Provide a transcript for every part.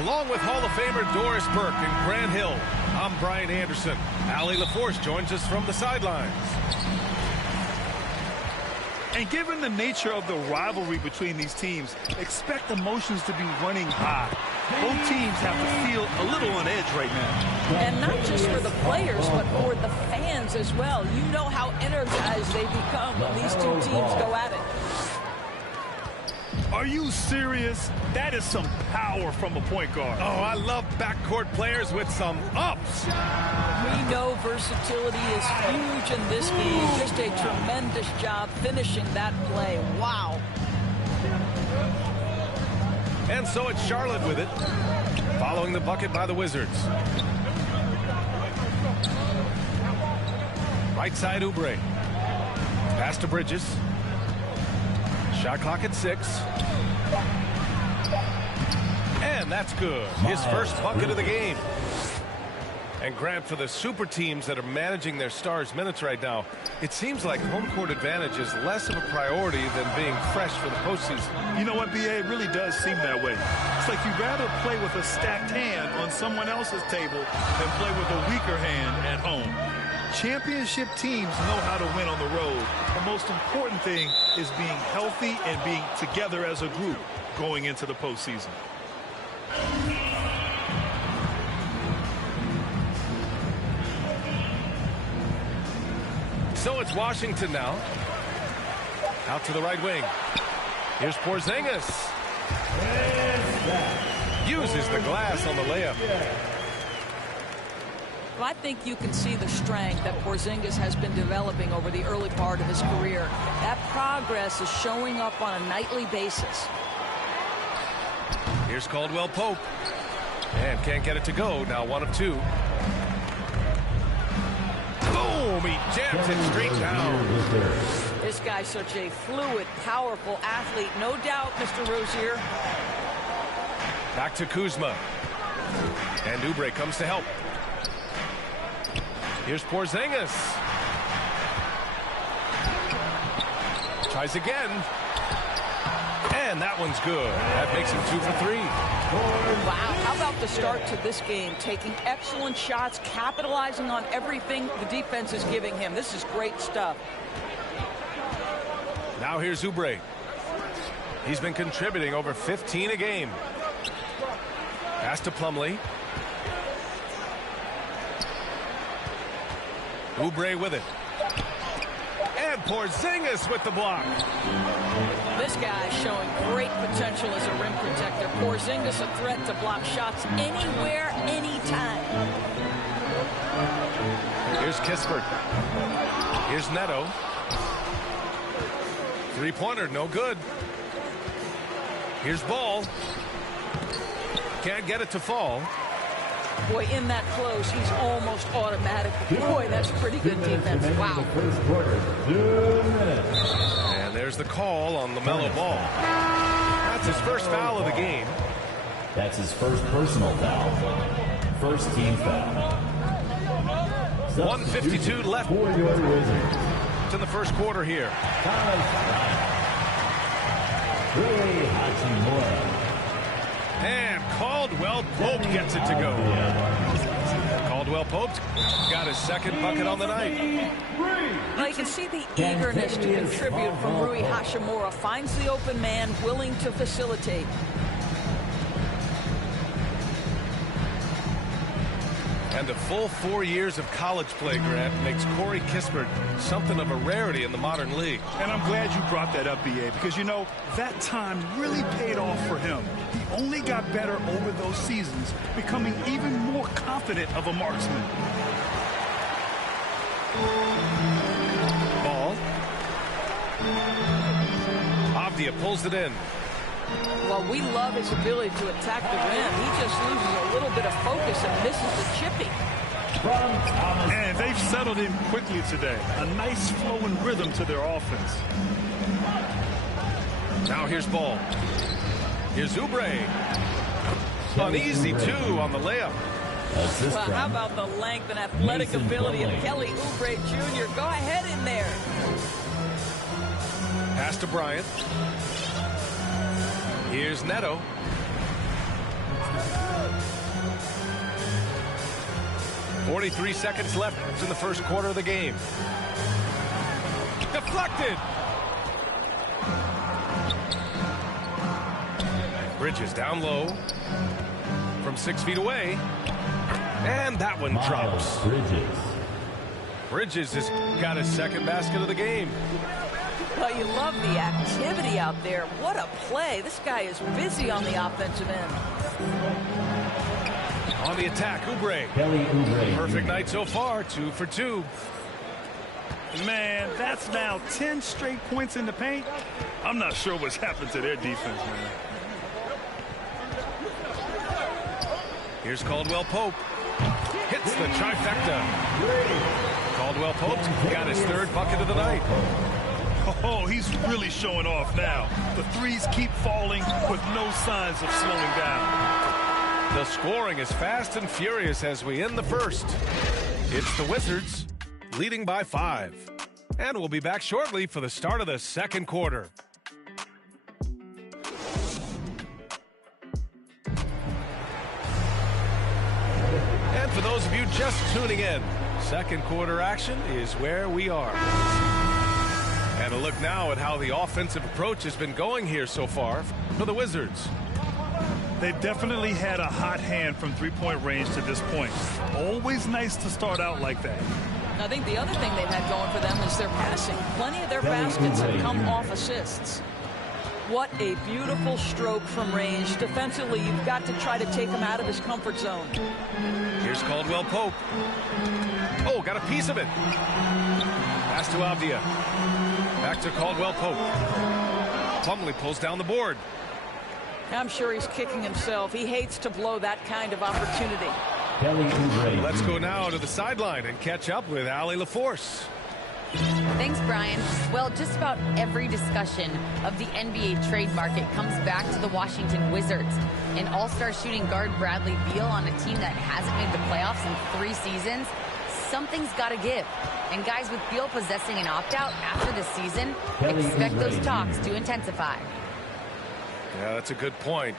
Along with Hall of Famer Doris Burke and Grant Hill, I'm Brian Anderson. Allie LaForce joins us from the sidelines. And given the nature of the rivalry between these teams, expect emotions to be running high. Both teams have to feel a little on edge right now. And not just for the players, but for the fans as well. You know how energized they become when these two teams go at it. Are you serious? That is some power from a point guard. Oh, I love backcourt players with some ups. We know versatility is huge in this game. Just a tremendous job finishing that play. Wow. And so it's Charlotte with it, following the bucket by the Wizards. Right side, Oubre. Pass to Bridges. Shot clock at 6. And that's good. His first bucket of the game. And Grant, for the super teams that are managing their stars' minutes right now, it seems like home court advantage is less of a priority than being fresh for the postseason. You know what, B.A.? It really does seem that way. It's like you'd rather play with a stacked hand on someone else's table than play with a weaker hand at home. Championship teams know how to win on the road. The most important thing is being healthy and being together as a group going into the postseason. So it's Washington now. Out to the right wing. Here's Porzingis. Uses the glass on the layup. Well, I think you can see the strength that Porzingis has been developing over the early part of his career. That progress is showing up on a nightly basis. Here's Caldwell Pope. And can't get it to go. Now 1 of 2. Boom! He jams it straight down. This guy's such a fluid, powerful athlete. No doubt, Mr. Rozier. Back to Kuzma. And Oubre comes to help. Here's Porzingis. Tries again. And that one's good. That makes him 2 for 3. Wow, how about the start to this game? Taking excellent shots, capitalizing on everything the defense is giving him. This is great stuff. Now here's Oubre. He's been contributing over 15 a game. Pass to Plumlee. Oubre with it. And Porzingis with the block. This guy is showing great potential as a rim protector. Porzingis a threat to block shots anywhere, anytime. Here's Kispert. Here's Neto. Three-pointer, no good. Here's Ball. Can't get it to fall. Boy, in that close, he's almost automatic. Boy, that's pretty good defense. Wow. And there's the call on LaMelo Ball. That's his first foul of the game. That's his first personal foul. First team foul. 1:52 left. It's in the first quarter here. And Caldwell Pope gets it to go. Caldwell Pope got his second bucket on the night. Well, you can see the eagerness to contribute from Rui Hachimura. Finds the open man, willing to facilitate. And a full 4 years of college play, Grant, makes Corey Kispert something of a rarity in the modern league. And I'm glad you brought that up, B.A., because, you know, that time really paid off for him. He only got better over those seasons, becoming even more confident of a marksman. Ball. Avdia pulls it in. Well, we love his ability to attack the rim. He just loses a little bit of focus and misses the chipping. And they've settled in quickly today. A nice flow and rhythm to their offense. Now here's Ball. Here's Oubre. An easy 2 on the layup. Well, how about the length and athletic ability of Kelly Oubre Jr.? Go ahead in there. Pass to Bryant. Here's Neto. 43 seconds left in the first quarter of the game. Deflected. Bridges down low from 6 feet away. And that one drops. Bridges has got his second basket of the game. Well, you love the activity out there. What a play. This guy is busy on the offensive end. On the attack, Oubre. Perfect night so far, 2 for 2. Man, that's now 10 straight points in the paint. I'm not sure what's happened to their defense, man. Here's Caldwell Pope. Hits the trifecta. Caldwell Pope got his third bucket of the night. Oh, he's really showing off now. The threes keep falling with no signs of slowing down. The scoring is fast and furious as we end the first. It's the Wizards leading by 5. And we'll be back shortly for the start of the second quarter. And for those of you just tuning in, second quarter action is where we are. And a look now at how the offensive approach has been going here so far for the Wizards. They've definitely had a hot hand from three-point range to this point. Always nice to start out like that. I think the other thing they've had going for them is their passing. Plenty of their baskets have come off assists. What a beautiful stroke from range. Defensively, you've got to try to take him out of his comfort zone. Here's Caldwell Pope. Oh, got a piece of it. Pass to Avdia. Back to Caldwell Pope. Plumlee pulls down the board. I'm sure he's kicking himself. He hates to blow that kind of opportunity. Let's go now to the sideline and catch up with Allie LaForce. Thanks, Brian. Well, just about every discussion of the NBA trade market comes back to the Washington Wizards. And all-star shooting guard Bradley Beal on a team that hasn't made the playoffs in 3 seasons. Something's got to give. And guys, with Beal possessing an opt-out after the season, expect those talks to intensify. Yeah, that's a good point.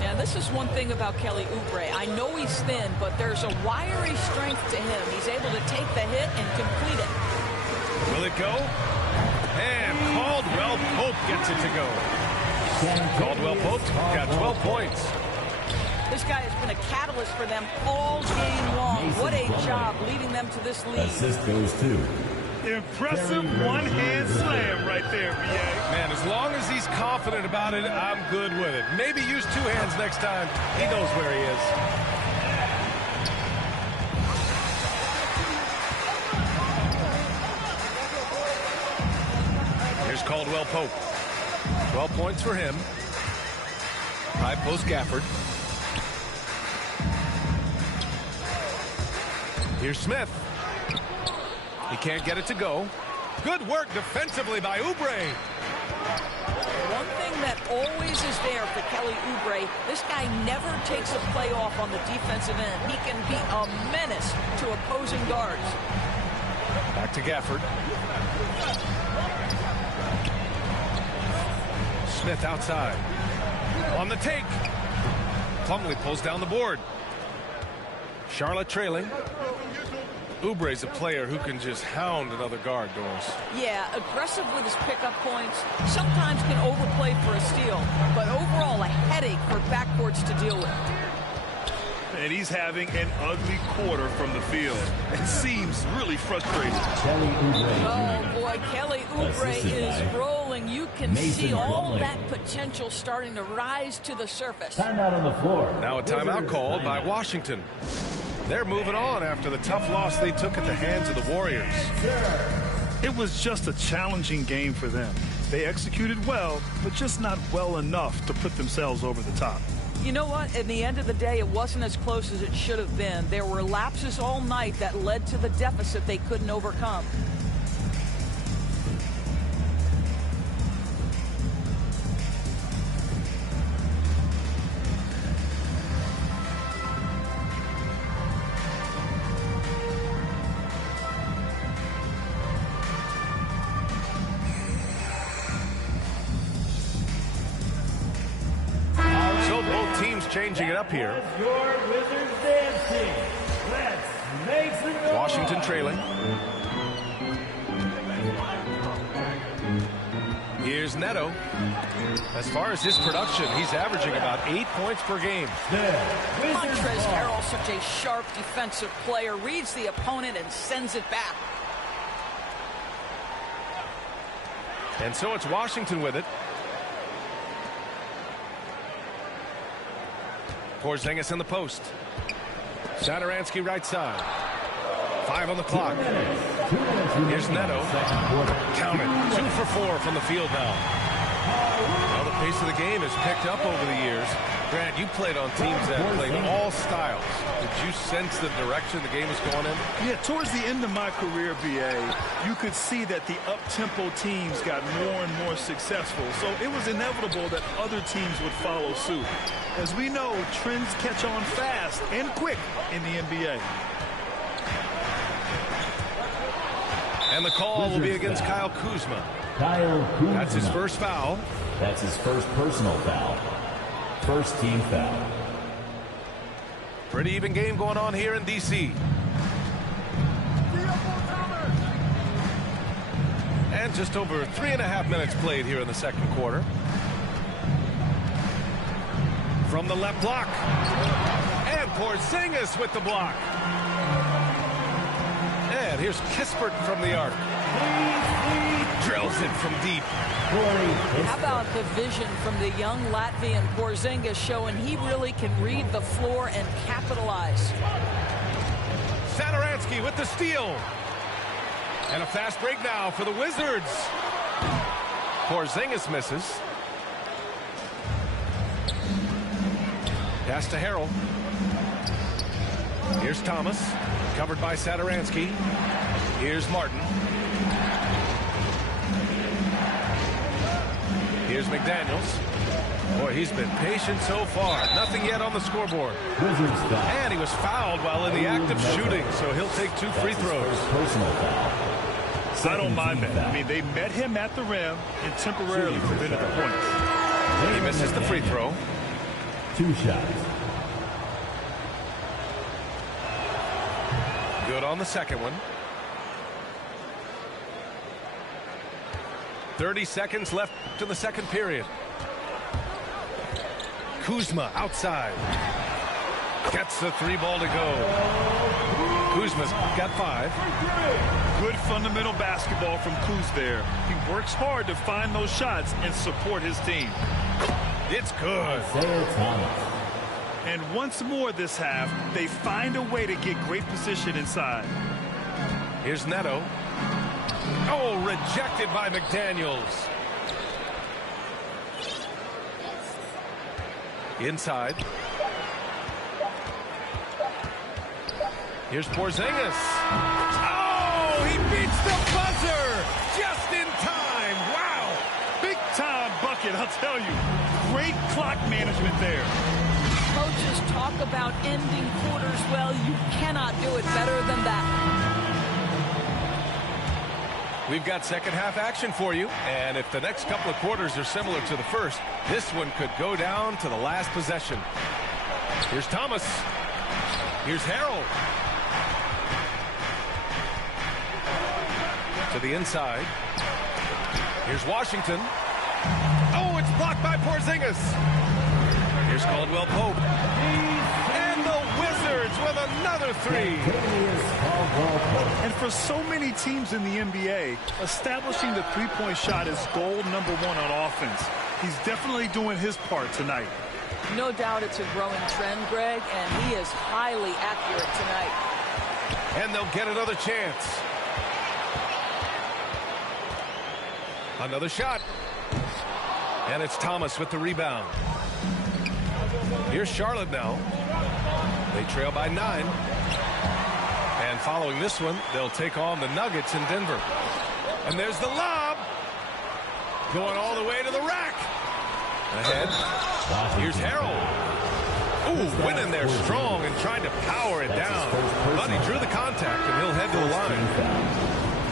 Yeah, this is one thing about Kelly Oubre. I know he's thin, but there's a wiry strength to him. He's able to take the hit and complete it. Will it go? And Caldwell Pope gets it to go. Caldwell Pope got 12 points. This guy has been a catalyst for them all game long. What a job leading them to this lead. Assist goes to. Impressive one-hand slam right there, B.A. Man, as long as he's confident about it, I'm good with it. Maybe use 2 hands next time. He knows where he is. Here's Caldwell Pope. 12 points for him. High post Gafford. Here's Smith. He can't get it to go. Good work defensively by Oubre. One thing that always is there for Kelly Oubre, this guy never takes a play off on the defensive end. He can be a menace to opposing guards. Back to Gafford. Smith outside. On the take. Plumlee pulls down the board. Charlotte trailing. Oubre's a player who can just hound another guard, Doris. Yeah, aggressive with his pickup points. Sometimes can overplay for a steal, but overall a headache for backcourts to deal with. And he's having an ugly quarter from the field. It seems really frustrated. Oh, boy, Kelly Oubre is rolling. You can see all that potential starting to rise to the surface. Timeout on the floor. Now a timeout called by Washington. They're moving on after the tough loss they took at the hands of the Warriors. It was just a challenging game for them. They executed well, but just not well enough to put themselves over the top. You know what? At the end of the day, it wasn't as close as it should have been. There were lapses all night that led to the deficit they couldn't overcome. Changing it up here. Your Wizards dance team. Washington trailing. Here's Neto. As far as his production, he's averaging about 8 points per game. Montrezl Harrell, such a sharp defensive player, reads the opponent and sends it back. And so it's Washington with it. Porzingis in the post. Satoransky right side. 5 on the clock. Here's Neto. Count it. 2 for 4 from the field now. Well, the pace of the game has picked up over the years. Grant, you played on teams that played all styles. Did you sense the direction the game was going in? Yeah, towards the end of my career, BA, you could see that the up-tempo teams got more and more successful. So it was inevitable that other teams would follow suit. As we know, trends catch on fast and quick in the NBA. And the call will be against Kyle Kuzma. That's his first foul. That's his first personal foul. First team foul. Pretty even game going on here in D.C. And just over 3.5 minutes played here in the second quarter. From the left block. And Porzingis with the block. And here's Kispert from the arc. Drills it from deep. How about the vision from the young Latvian Porzingis, showing he really can read the floor and capitalize. Satoransky with the steal. And a fast break now for the Wizards. Porzingis misses. Pass to Harrell. Here's Thomas. Covered by Satoransky. Here's Martin. Here's McDaniels. Boy, he's been patient so far. Nothing yet on the scoreboard. And he was fouled while in the act of shooting, so he'll take 2 free throws. Personal foul. I don't mind that. I mean, they met him at the rim and temporarily prevented the points. He misses the free throw. 2 shots. Good on the second one. 30 seconds left to the second period. Kuzma outside. Gets the 3 ball to go. Kuzma's got 5. Good fundamental basketball from Kuz there. He works hard to find those shots and support his team. It's good. And once more this half, they find a way to get great position inside. Here's Neto. Oh, rejected by McDaniels. Inside. Here's Porzingis. Oh, he beats the buzzer just in time. Wow. Big time bucket, I'll tell you. Great clock management there. Coaches talk about ending quarters well. You cannot do it better than that. We've got second half action for you, and if the next couple of quarters are similar to the first, this one could go down to the last possession. Here's Thomas. Here's Harrell. To the inside. Here's Washington. Oh, it's blocked by Porzingis. Here's Caldwell Pope. And the Wizards with another 3. And for so many teams in the NBA, establishing the three-point shot is goal number 1 on offense. He's definitely doing his part tonight. No doubt it's a growing trend, Greg, and he is highly accurate tonight. And they'll get another chance. Another shot. And it's Thomas with the rebound. Here's Charlotte now. They trail by 9. And following this one, they'll take on the Nuggets in Denver. And there's the lob. Going all the way to the rack. Ahead. Here's Harrell. Ooh, went in there strong and tried to power it down. But he drew the contact, and he'll head to the line.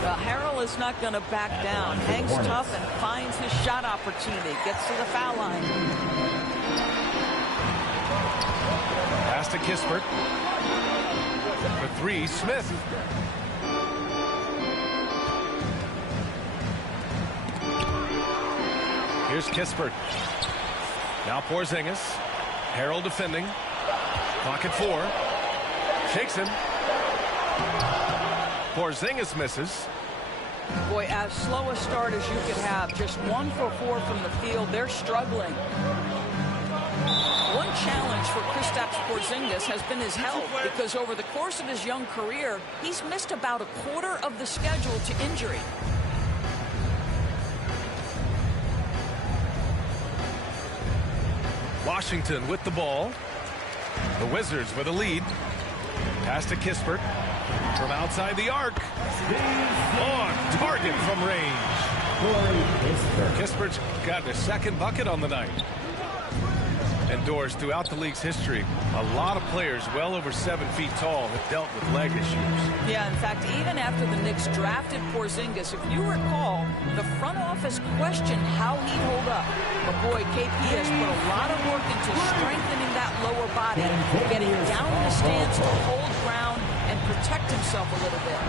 Well, Harrell is not going to back down. Hangs tough and finds his shot opportunity. Gets to the foul line. Pass to Kispert. For three, Smith. Here's Kispert. Now Porzingis. Harrell defending. Clock at 4. Shakes him. Porzingis misses. Boy, as slow a start as you could have. Just 1 for 4 from the field. They're struggling. One challenge for Kristaps Porzingis has been his health, because over the course of his young career, he's missed about a quarter of the schedule to injury. Washington with the ball. The Wizards with a lead. Pass to Kispert. From outside the arc. On target from range. Kispert's got his second bucket on the night. And Doors, throughout the league's history, a lot of players well over 7 feet tall have dealt with leg issues. Yeah, in fact, even after the Knicks drafted Porzingis, if you recall, the front office questioned how he'd hold up. But boy, KP has put a lot of work into strengthening that lower body, getting down in the stance to hold ground and protect himself a little bit.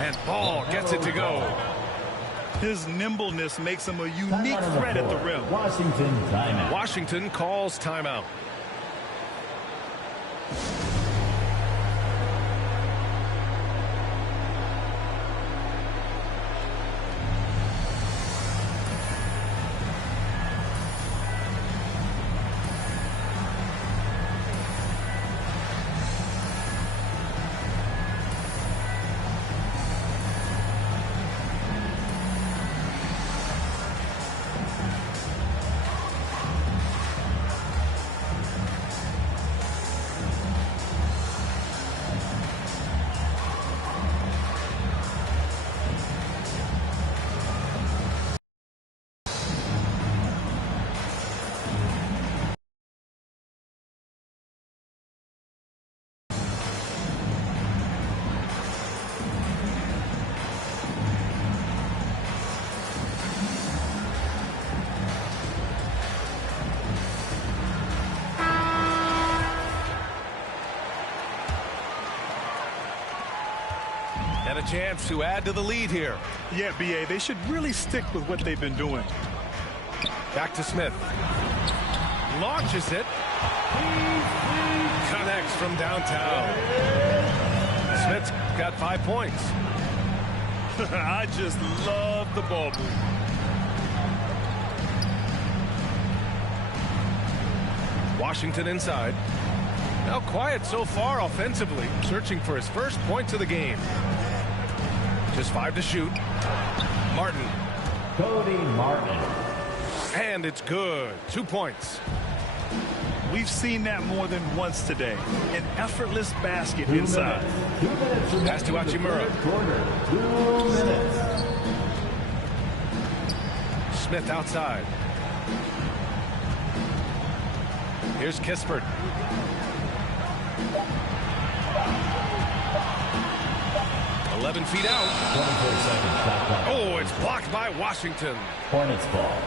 And Ball gets it to go. His nimbleness makes him a unique threat at the rim. Washington timeout. Washington calls timeout. And a chance to add to the lead here. Yeah, B.A., they should really stick with what they've been doing. Back to Smith. Launches it. Connects from downtown. Smith's got 5 points. I just love the ball move. Washington inside. Now quiet so far offensively, searching for his first points of the game. Just 5 to shoot. Martin. Cody Martin. And it's good. 2 points. We've seen that more than once today. An effortless basket inside. 2 minutes. Pass to Hachimura. 2 minutes. Smith outside. Here's Kispert. Feet out. 24 seconds. Oh, it's blocked by Washington. Hornets ball.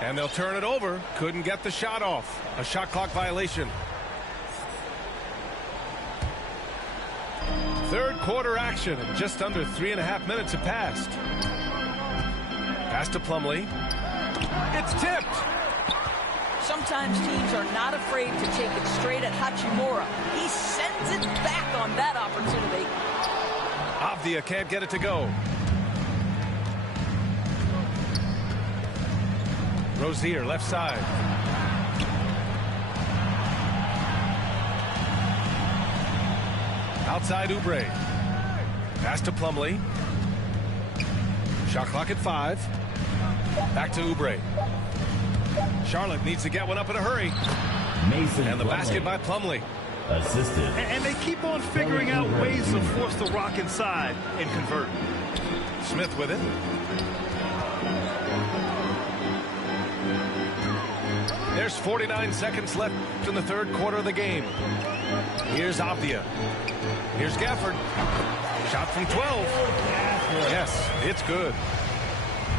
And they'll turn it over. Couldn't get the shot off. A shot clock violation. Third quarter action. And just under 3.5 minutes have passed. Pass to Plumlee. It's tipped. Sometimes teams are not afraid to take it straight at Hachimura. He sends it back on that opportunity. Avdia can't get it to go. Rozier left side. Outside Oubre. Pass to Plumlee. Shot clock at 5. Back to Oubre. Charlotte needs to get one up in a hurry. Mason and the Plumlee. basket by Plumlee. Assisted. And they keep on figuring out ways to force the rock inside and convert. Smith with it. There's 49 seconds left in the third quarter of the game. Here's Avdia. Here's Gafford. Shot from 12. Yes, it's good.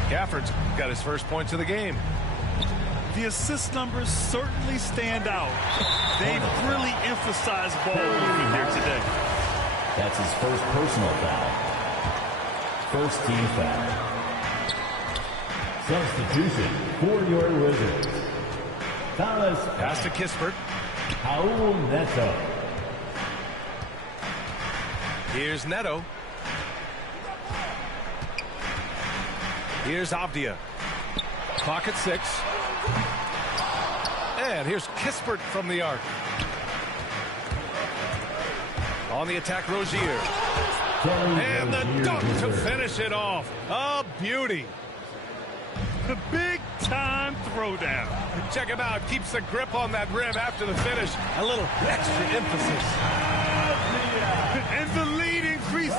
Gafford's got his first points of the game. The assist numbers certainly stand out. They've really emphasized ball movement here today. That's his first personal foul. First team foul. Substitution for your Wizards. Pass to Kispert. Raul Neto. Here's Neto. Here's Avdia. Clock at 6. And here's Kispert from the arc. On the attack, Rozier. And the dunk to finish it off. A beauty. The big-time throwdown. Check him out. Keeps the grip on that rim after the finish. A little extra emphasis. And the lead increases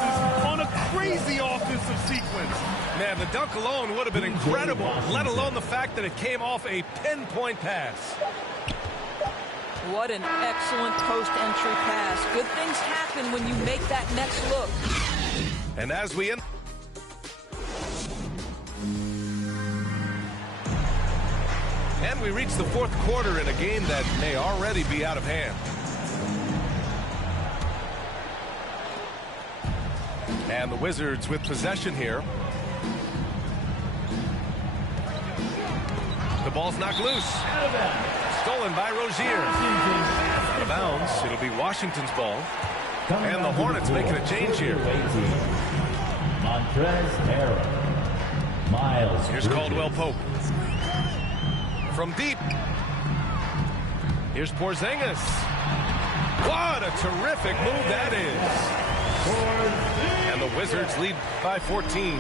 on a crazy offensive sequence. Man, the dunk alone would have been incredible, let alone the fact that it came off a pinpoint pass. What an excellent post-entry pass. Good things happen when you make that next look. And as we end... And we reach the fourth quarter in a game that may already be out of hand. And the Wizards with possession here. The ball's knocked loose. Stolen by Rozier. Out of bounds. It'll be Washington's ball. And the Hornets making a change here. Montrezl Harrell. Miles. Here's Caldwell Pope. From deep. Here's Porzingis. What a terrific move that is. And the Wizards lead by 14.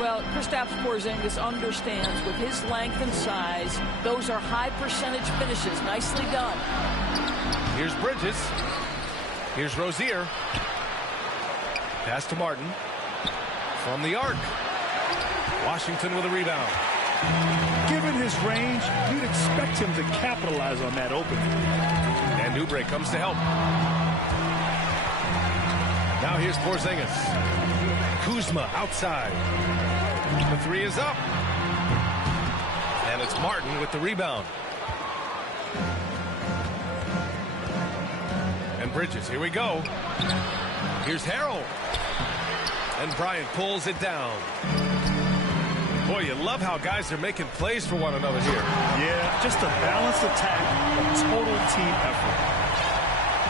Well, Kristaps Porzingis understands with his length and size, those are high percentage finishes. Nicely done. Here's Bridges. Here's Rozier. Pass to Martin. From the arc. Washington with a rebound. Given his range, you'd expect him to capitalize on that opening. And Oubre comes to help. Now here's Porzingis. Kuzma outside. The three is up. And it's Martin with the rebound. And Bridges, here we go. Here's Harrell. And Bryant pulls it down. Boy, you love how guys are making plays for one another here. Yeah, just a balanced attack, a total team effort.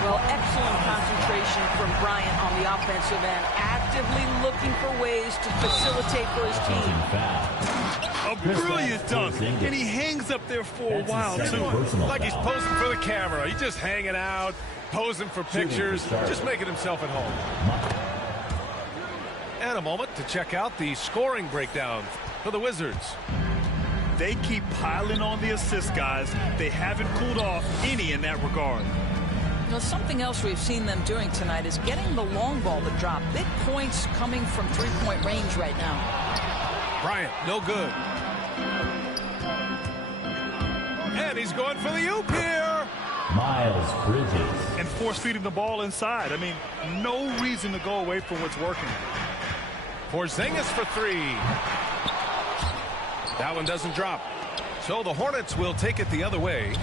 Well, excellent concentration from Bryant on the offensive end, actively looking for ways to facilitate for his team. A brilliant dunk, and he hangs up there for a while, too. Like he's posing for the camera. He's just hanging out, posing for pictures, just making himself at home. And a moment to check out the scoring breakdown for the Wizards. They keep piling on the assist, guys. They haven't cooled off any in that regard. Now, something else we've seen them doing tonight is getting the long ball to drop. Big points coming from three-point range right now. Bryant, no good. And he's going for the oop here. Miles Bridges. And force-feeding the ball inside. I mean, no reason to go away from what's working. Porzingis for three. That one doesn't drop. So the Hornets will take it the other way.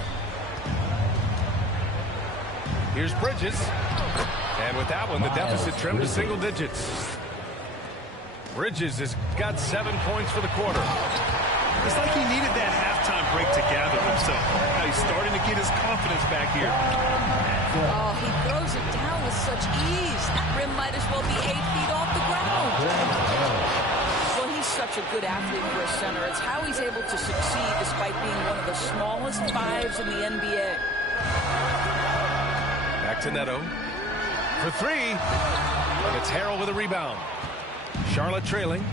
Here's Bridges. And with that one, the deficit trimmed to single digits. Bridges has got 7 points for the quarter. It's like he needed that halftime break to gather himself. Now he's starting to get his confidence back here. Oh, he throws it down with such ease. That rim might as well be 8 feet off the ground. Well, he's such a good athlete for a center. It's how he's able to succeed despite being one of the smallest fives in the NBA. Back to Neto for three. And it's Harrell with a rebound. Charlotte trailing.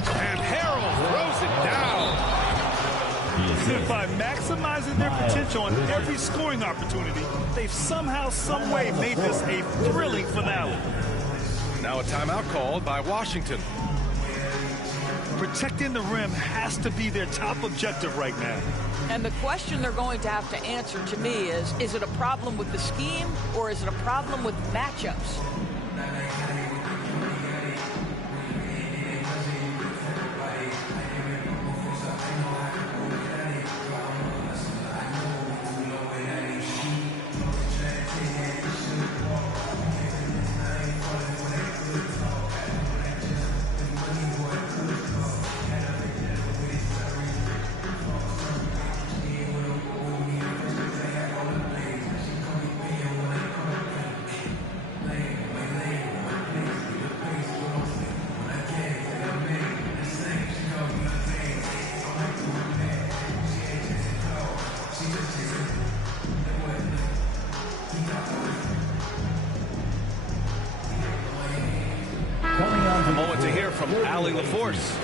And Harrell throws it down. By maximizing their potential on every scoring opportunity, they've somehow, some way made this a thrilling finale. Now a timeout called by Washington. Protecting the rim has to be their top objective right now. And the question they're going to have to answer to me is it a problem with the scheme or is it a problem with matchups? A moment to hear from Allie LaForce.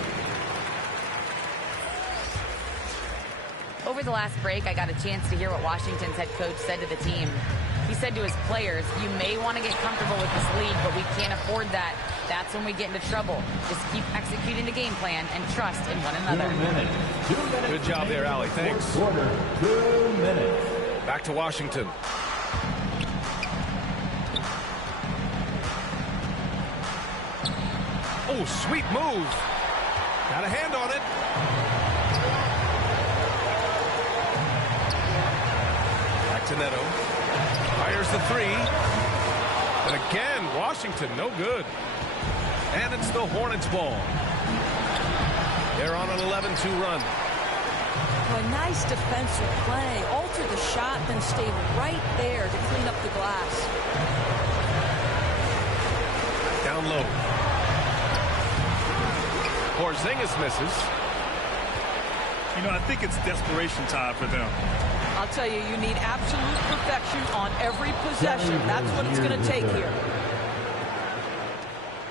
Over the last break, I got a chance to hear what Washington's head coach said to the team. He said to his players, you may want to get comfortable with this lead, but we can't afford that. That's when we get into trouble. Just keep executing the game plan and trust in one another. 2 minutes. 2 minutes. Good job there, Allie. Thanks. Quarter, 2 minutes. Back to Washington. Oh, sweet move. Got a hand on it. Back to Neto. Fires the three. And again, Washington, no good. And it's the Hornets' ball. They're on an 11-2 run. Oh, a nice defensive play. Alter the shot, then stay right there to clean up the glass. Down low. Porzingis misses. You know, I think it's desperation time for them. I'll tell you, you need absolute perfection on every possession. That's what it's going to take here.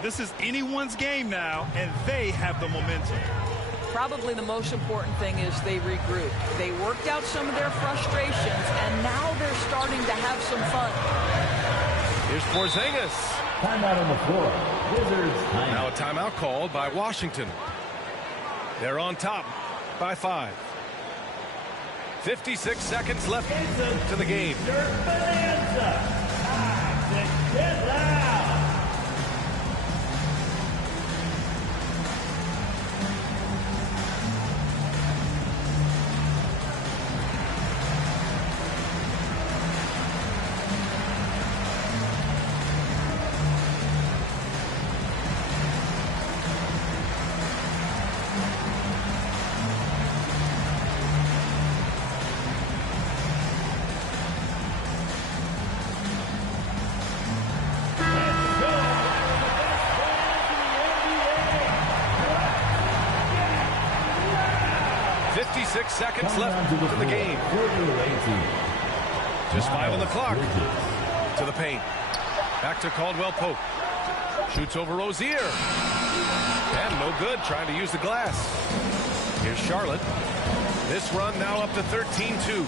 This is anyone's game now, and they have the momentum. Probably the most important thing is they regroup. They worked out some of their frustrations, and now they're starting to have some fun. Here's Porzingis. Timeout on the floor. Wizards timeout. Now a timeout called by Washington. They're on top by 5. 56 seconds left to the game. Get loud. Let's go. Seconds left to the game. Just 5 on the clock. To the paint. Back to Caldwell Pope. Shoots over Rozier. And no good, trying to use the glass. Here's Charlotte. This run now up to 13-2.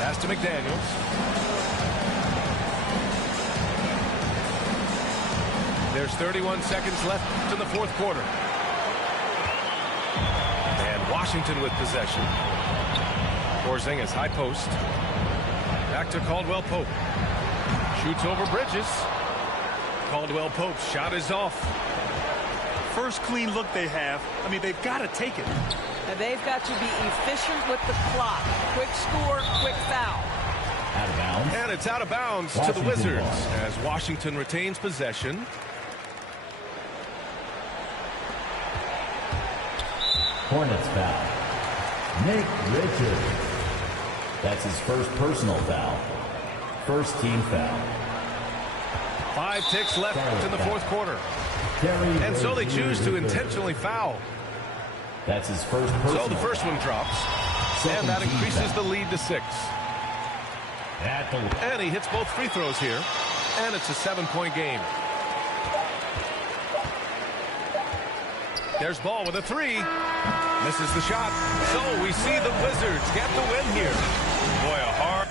Pass to McDaniels. There's 31 seconds left in the fourth quarter. And Washington with possession. Porzingis, high post. Back to Caldwell Pope. Shoots over Bridges. Caldwell Pope's shot is off. First clean look they have. I mean, they've got to take it. And they've got to be efficient with the clock. Quick score, quick foul. Out of bounds. And it's out of bounds to the Wizards as Washington retains possession. Hornets foul. Nick Richards. That's his first personal foul. First team foul. 5 ticks left in the fourth quarter. Terry And so they choose to Rozier. intentionally foul. That's his first personal So the first one drops. And that Second team increases the foul. lead to 6. At the And he hits both free throws here. And it's a 7-point game. There's Ball with a 3. Misses the shot. So we see the Wizards get the win here. Boy, a hard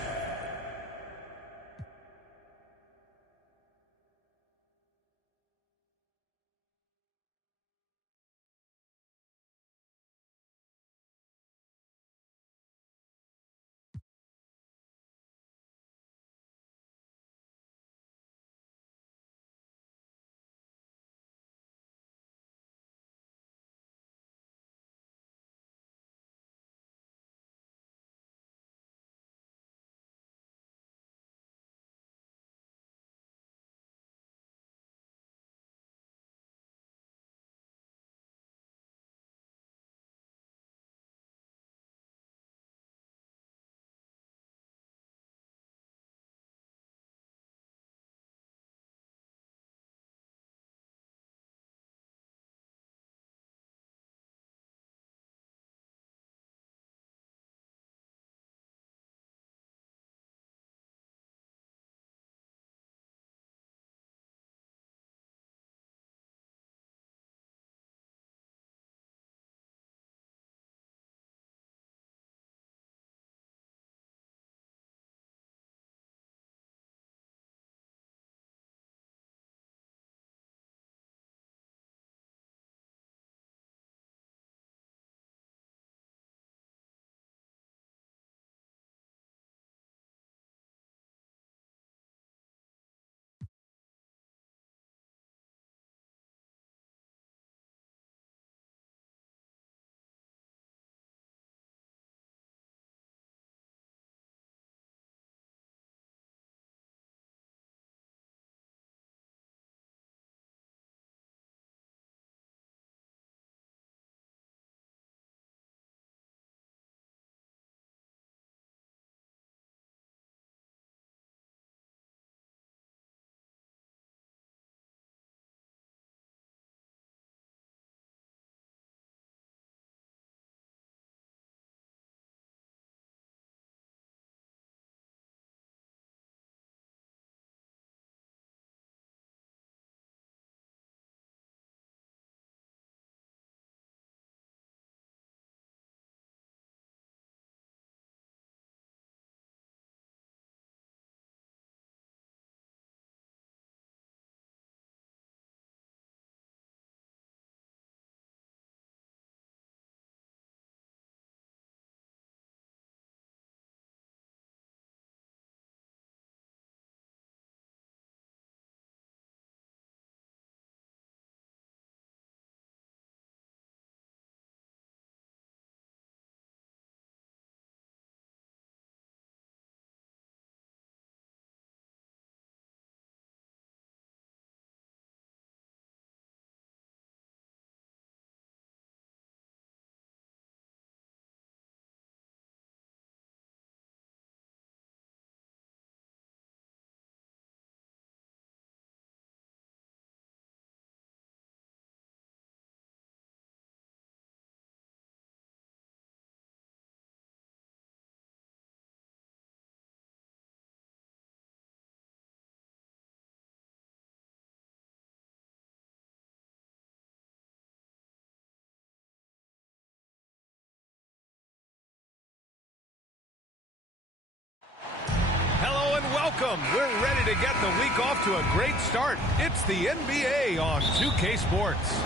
Welcome. We're ready to get the week off to a great start. It's the NBA on 2K Sports.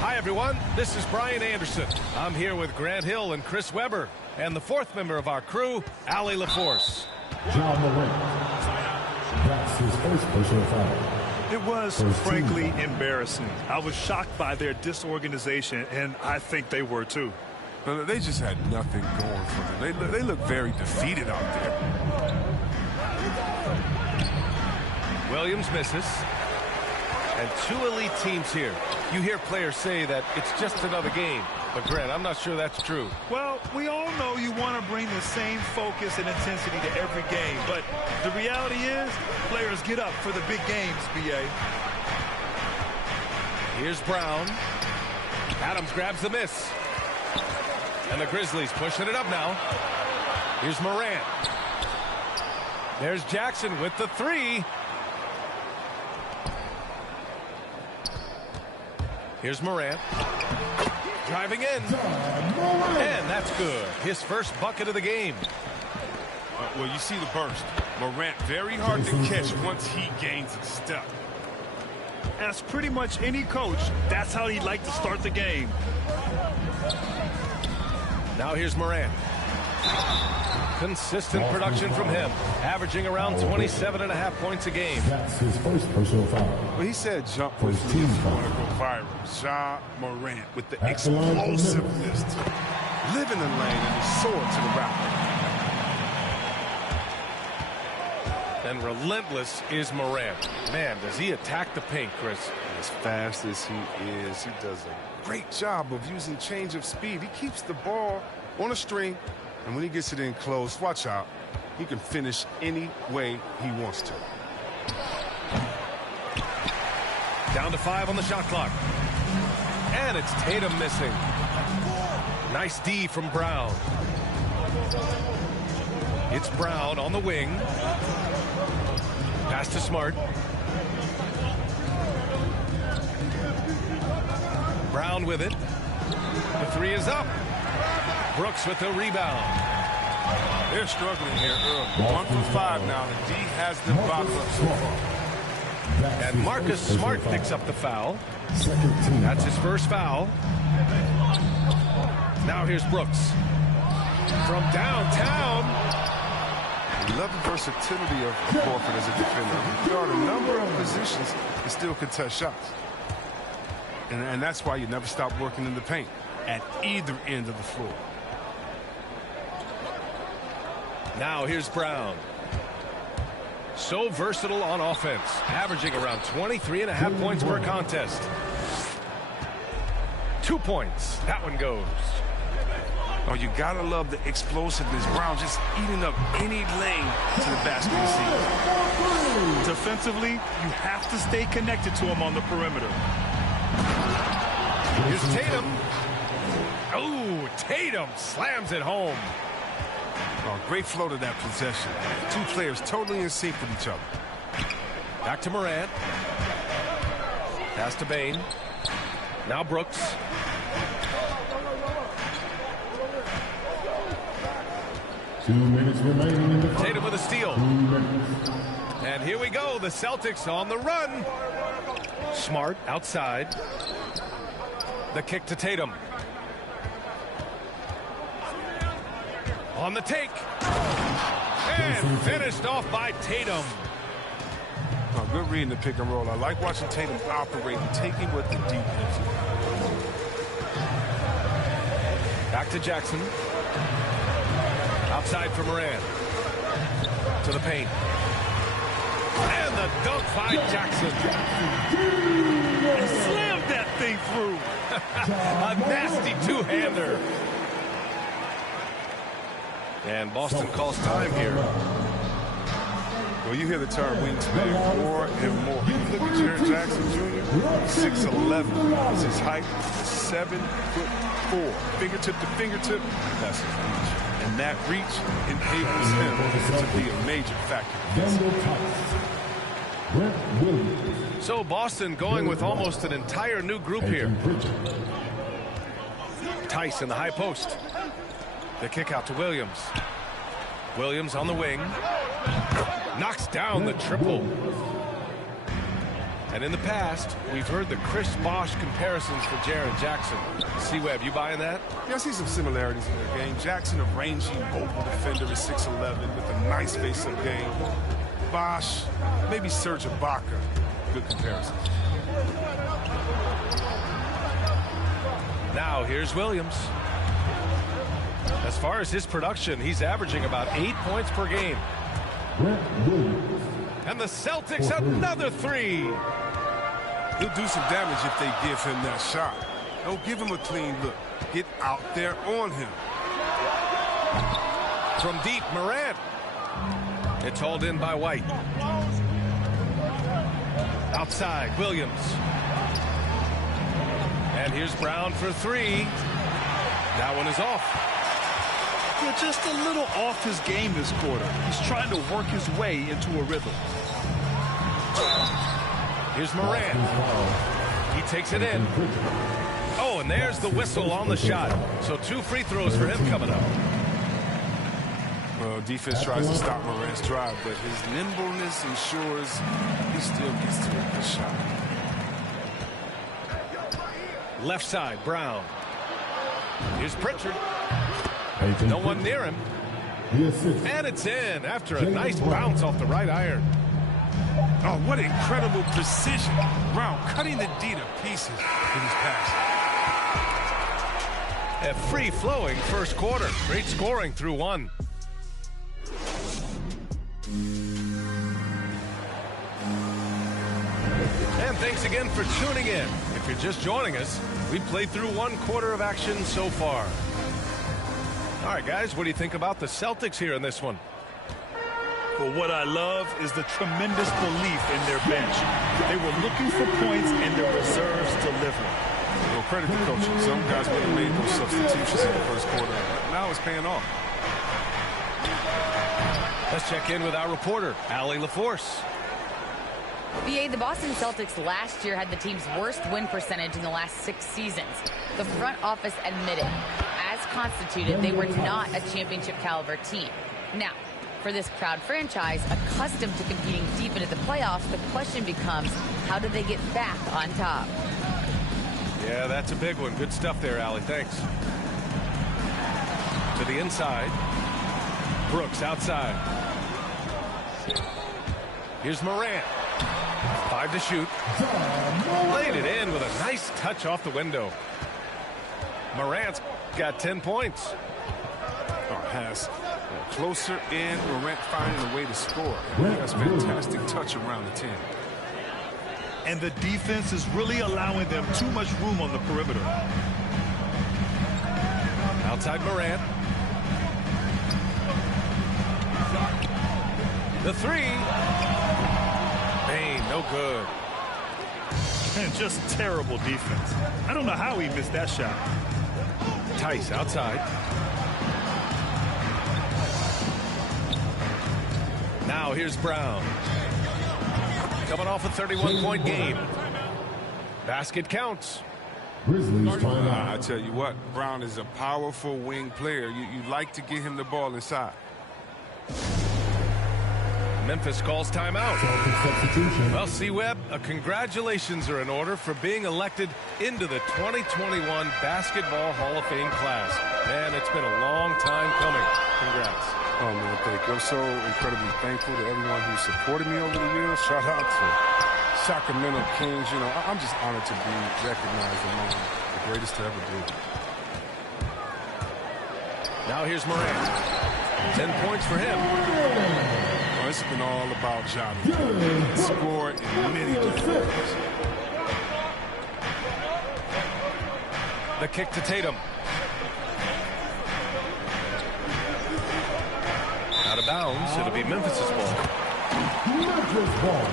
Hi, everyone. This is Brian Anderson. I'm here with Grant Hill and Chris Webber, and the fourth member of our crew, Allie LaForce. Ja Morant. That's his first personal foul. It was, frankly, embarrassing. I was shocked by their disorganization, and I think they were, too. They just had nothing going for them. They look very defeated out there. Williams misses. And two elite teams here. You hear players say that it's just another game. But, Grant, I'm not sure that's true. Well, we all know you want to bring the same focus and intensity to every game. But the reality is, players get up for the big games, B.A. Here's Brown. Adams grabs the miss. And the Grizzlies pushing it up now. Here's Morant. There's Jackson with the three. Here's Morant. Driving in. And that's good. His first bucket of the game. Well, you see the burst. Morant very hard to catch once he gains a step. As pretty much any coach, that's how he'd like to start the game. Now here's Morant. Consistent production from him, averaging around 27.5 points a game. That's his first personal foul. Well, he said jump was First team going to foul. go viral. Ja Morant with the At the line for explosiveness to live in the lane and soar to the rack. And relentless is Morant. Man, does he attack the paint, Chris. As fast as he is, he does a great job of using change of speed. He keeps the ball on a string, and when he gets it in close, watch out. He can finish any way he wants to. Down to 5 on the shot clock. And it's Tatum missing. Nice D from Brown. It's Brown on the wing. Pass to Smart. Brown with it. The three is up. Brooks with the rebound. They're struggling here early. 1 for 5 now. The D has them boxed up so far. And Marcus Smart picks up the foul. Second team. That's his first foul. Now here's Brooks. From downtown. We love the versatility of Crawford as a defender. He can guard a number of positions and still contest shots. And that's why you never stop working in the paint at either end of the floor. Now here's Brown. So versatile on offense, averaging around 23.5 points per contest. 2 points. That one goes. Oh, you gotta love the explosiveness. Brown just eating up any lane to the basket he sees. Defensively, you have to stay connected to him on the perimeter. Here's Tatum. Oh, Tatum slams it home. Oh, great flow to that possession. Two players totally in sync with each other. Back to Morant. Pass to Bane. Now Brooks. Two minutes remaining in the foul. Tatum with a steal. 2 minutes. And here we go. The Celtics on the run. Smart outside. The kick to Tatum. On the take. And finished off by Tatum. Oh, good reading the pick and roll. I like watching Tatum operate and taking what the deep gives him. Back to Jackson. Outside for Morant. To the paint. And the dunk by Jackson. Slammed that thing through. A nasty two-hander. And Boston calls time here. Well, you hear the term wingspan more and more. You look at Jaren Jackson Jr., 6'11". Is his height 7'4". Fingertip to fingertip, that's his reach. And that reach enables him to be a major factor. Wendell Tice. Brent Williams. So Boston going with almost an entire new group here. Tice in the high post. The kick out to Williams. Williams on the wing. Knocks down the triple. And in the past, we've heard the Chris Bosh comparisons for Jaren Jackson. C-Web, you buying that? Yeah, I see some similarities in their game. Jackson, a rangy, mobile defender at 6'11", with a nice face-up game. Bosh, maybe Serge Ibaka. Good comparison. Now here's Williams. As far as his production, he's averaging about 8 points per game. And the Celtics, another three. He'll do some damage if they give him that shot. Don't give him a clean look. Get out there on him. From deep, Morant. It's hauled in by White. Outside, Williams. And here's Brown for three. That one is off. Yeah, just a little off his game this quarter. He's trying to work his way into a rhythm. Here's Morant. He takes it in. Oh, and there's the whistle on the shot. So 2 free throws for him coming up. Well, defense tries to stop Morant's drive, but his nimbleness ensures he still gets to a good shot. Left side, Brown. Here's Pritchard. No one near him. And it's in after a nice bounce off the right iron. Oh, what incredible precision. Brown cutting the D to pieces in his pass. A free-flowing first quarter. Great scoring through one. And thanks again for tuning in. If you're just joining us, we played through 1 quarter of action so far. All right, guys, what do you think about the Celtics here in this one? Well, what I love is the tremendous belief in their bench. They were looking for points, and their reserves delivered. Well, credit the coaching. Some guys would have made those substitutions in the first quarter, but now it's paying off. Let's check in with our reporter, Allie LaForce. BA, the Boston Celtics last year had the team's worst win percentage in the last 6 seasons. The front office admitted, as constituted, they were not a championship caliber team. Now, for this proud franchise, accustomed to competing deep into the playoffs, the question becomes, how do they get back on top? Yeah, that's a big one. Good stuff there, Allie. Thanks. To the inside. Brooks outside. Here's Morant. 5 to shoot. Laid it in with a nice touch off the window. Morant's got 10 points. Has closer in, Morant finding a way to score. He has fantastic touch around the 10. And the defense is really allowing them too much room on the perimeter. Outside Morant. The three. Bain, no good. And just terrible defense. I don't know how he missed that shot. Tice outside. Now here's Brown. Coming off a 31-point game. Basket counts. I tell you what, Brown is a powerful wing player. You like to get him the ball inside. Memphis calls timeout. Well, C-Web, congratulations are in order for being elected into the 2021 Basketball Hall of Fame class. Man, it's been a long time coming. Congrats. Oh, man, thank you. I'm so incredibly thankful to everyone who supported me over the years. Shout out to Sacramento Kings. You know, I'm just honored to be recognized among the greatest to ever do. Now here's Morant. 10 points for him. Well, it's been all about Johnny. Scored in many different ways. The kick to Tatum. Out of bounds. It'll be Memphis' ball. Memphis ball.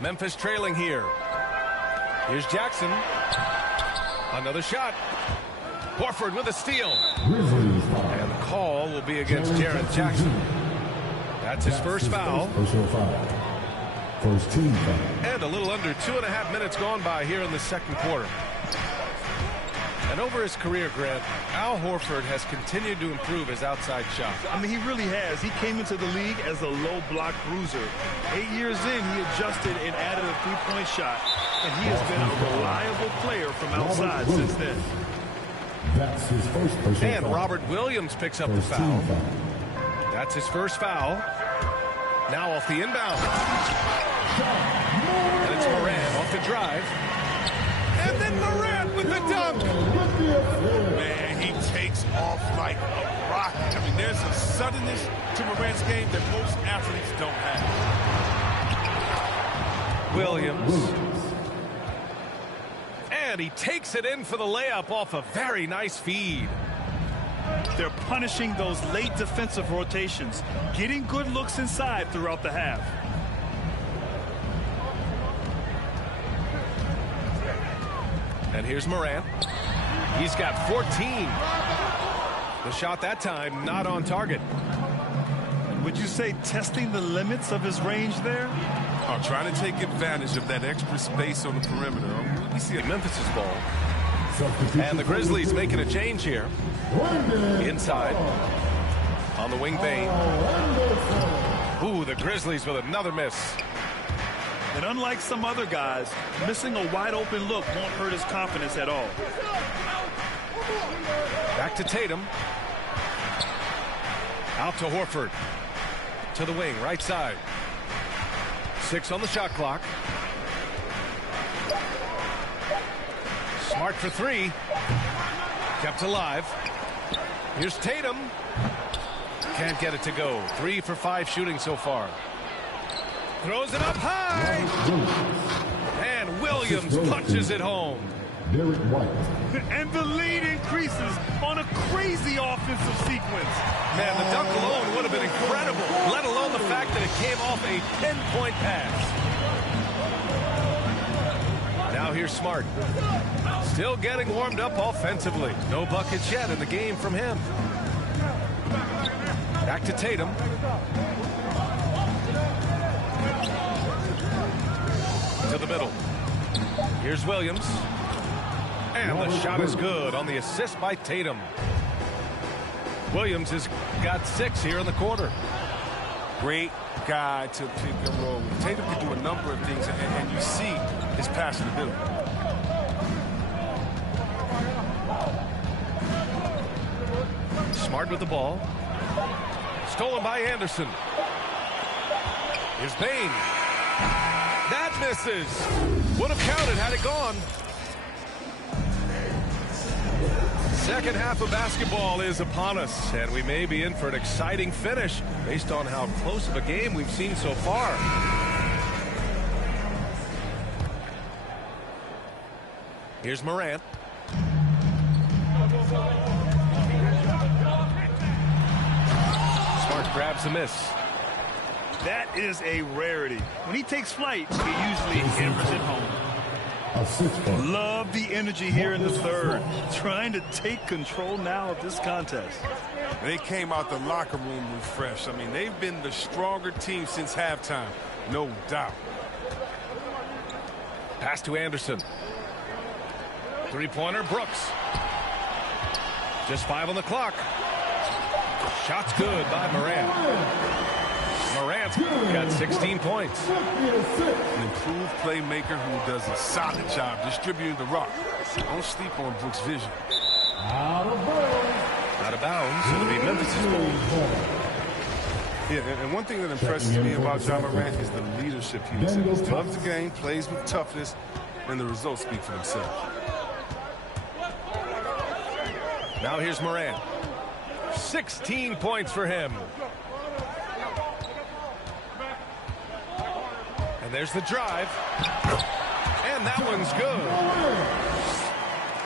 Memphis trailing here. Here's Jackson. Another shot. Horford with a steal. And the call will be against Jaren Jackson. That's his first foul. Personal foul. First team foul. And a little under 2.5 minutes gone by here in the second quarter. And over his career, Grant, Al Horford has continued to improve his outside shot. I mean, he really has. He came into the league as a low block bruiser. 8 years in, he adjusted and added a three-point shot, and he has been a reliable player from outside since then. That's his first personal And foul. Robert Williams picks up the First team foul. foul. That's his first foul. Now off the inbound. And it's Morant off the drive. And then Morant with the dunk. Man, he takes off like a rocket. I mean, there's a suddenness to Morant's game that most athletes don't have. Williams. And he takes it in for the layup off a very nice feed. They're punishing those late defensive rotations, getting good looks inside throughout the half. And here's Morant. He's got 14. The shot that time not on target. Would you say testing the limits of his range there? Oh, trying to take advantage of that extra space on the perimeter. We see a Memphis' ball. Substitution And the Grizzlies making a change here. Inside. On the wing Bane. Ooh, the Grizzlies with another miss. And unlike some other guys, missing a wide open look won't hurt his confidence at all. Back to Tatum. Out to Horford. To the wing, right side. 6 on the shot clock. Smart for 3. Kept alive. Here's Tatum. Can't get it to go. 3 for 5 shooting so far. Throws it up high. And Williams punches it home. Derek White. And the lead increases on a crazy offensive sequence. Man, the dunk alone would have been incredible, let alone the fact that it came off a 10-point pass. Now here's Smart. Still getting warmed up offensively. No buckets yet in the game from him. Back to Tatum. To the middle. Here's Williams. And the shot is good on the assist by Tatum. Williams has got 6 here in the quarter. Great guy to pick and roll. Tatum can do a number of things, and you see his passing ability. Smart with the ball. Stolen by Anderson. Here's Bane. That misses. Would have counted had it gone. Second half of basketball is upon us, and we may be in for an exciting finish based on how close of a game we've seen so far. Here's Morant. Smart grabs a miss. That is a rarity. When he takes flight, he usually hammers it home. Love the energy here in the third. Trying to take control now of this contest. They came out the locker room refreshed. I mean, they've been the stronger team since halftime, no doubt. Pass to Anderson. Three-pointer, Brooks. Just 5 on the clock. Shot's good by Morant. Morant's got 16 points. An improved playmaker who does a solid job distributing the rock. Don't sleep on Brooks' vision. Out Out of bounds. It'll be Memphis' ball. Yeah, and one thing that impresses me about John Morant is the leadership he exhibits. He loves the game, plays with toughness, and the results speak for themselves. Now here's Morant. 16 points for him. And there's the drive. And that one's good.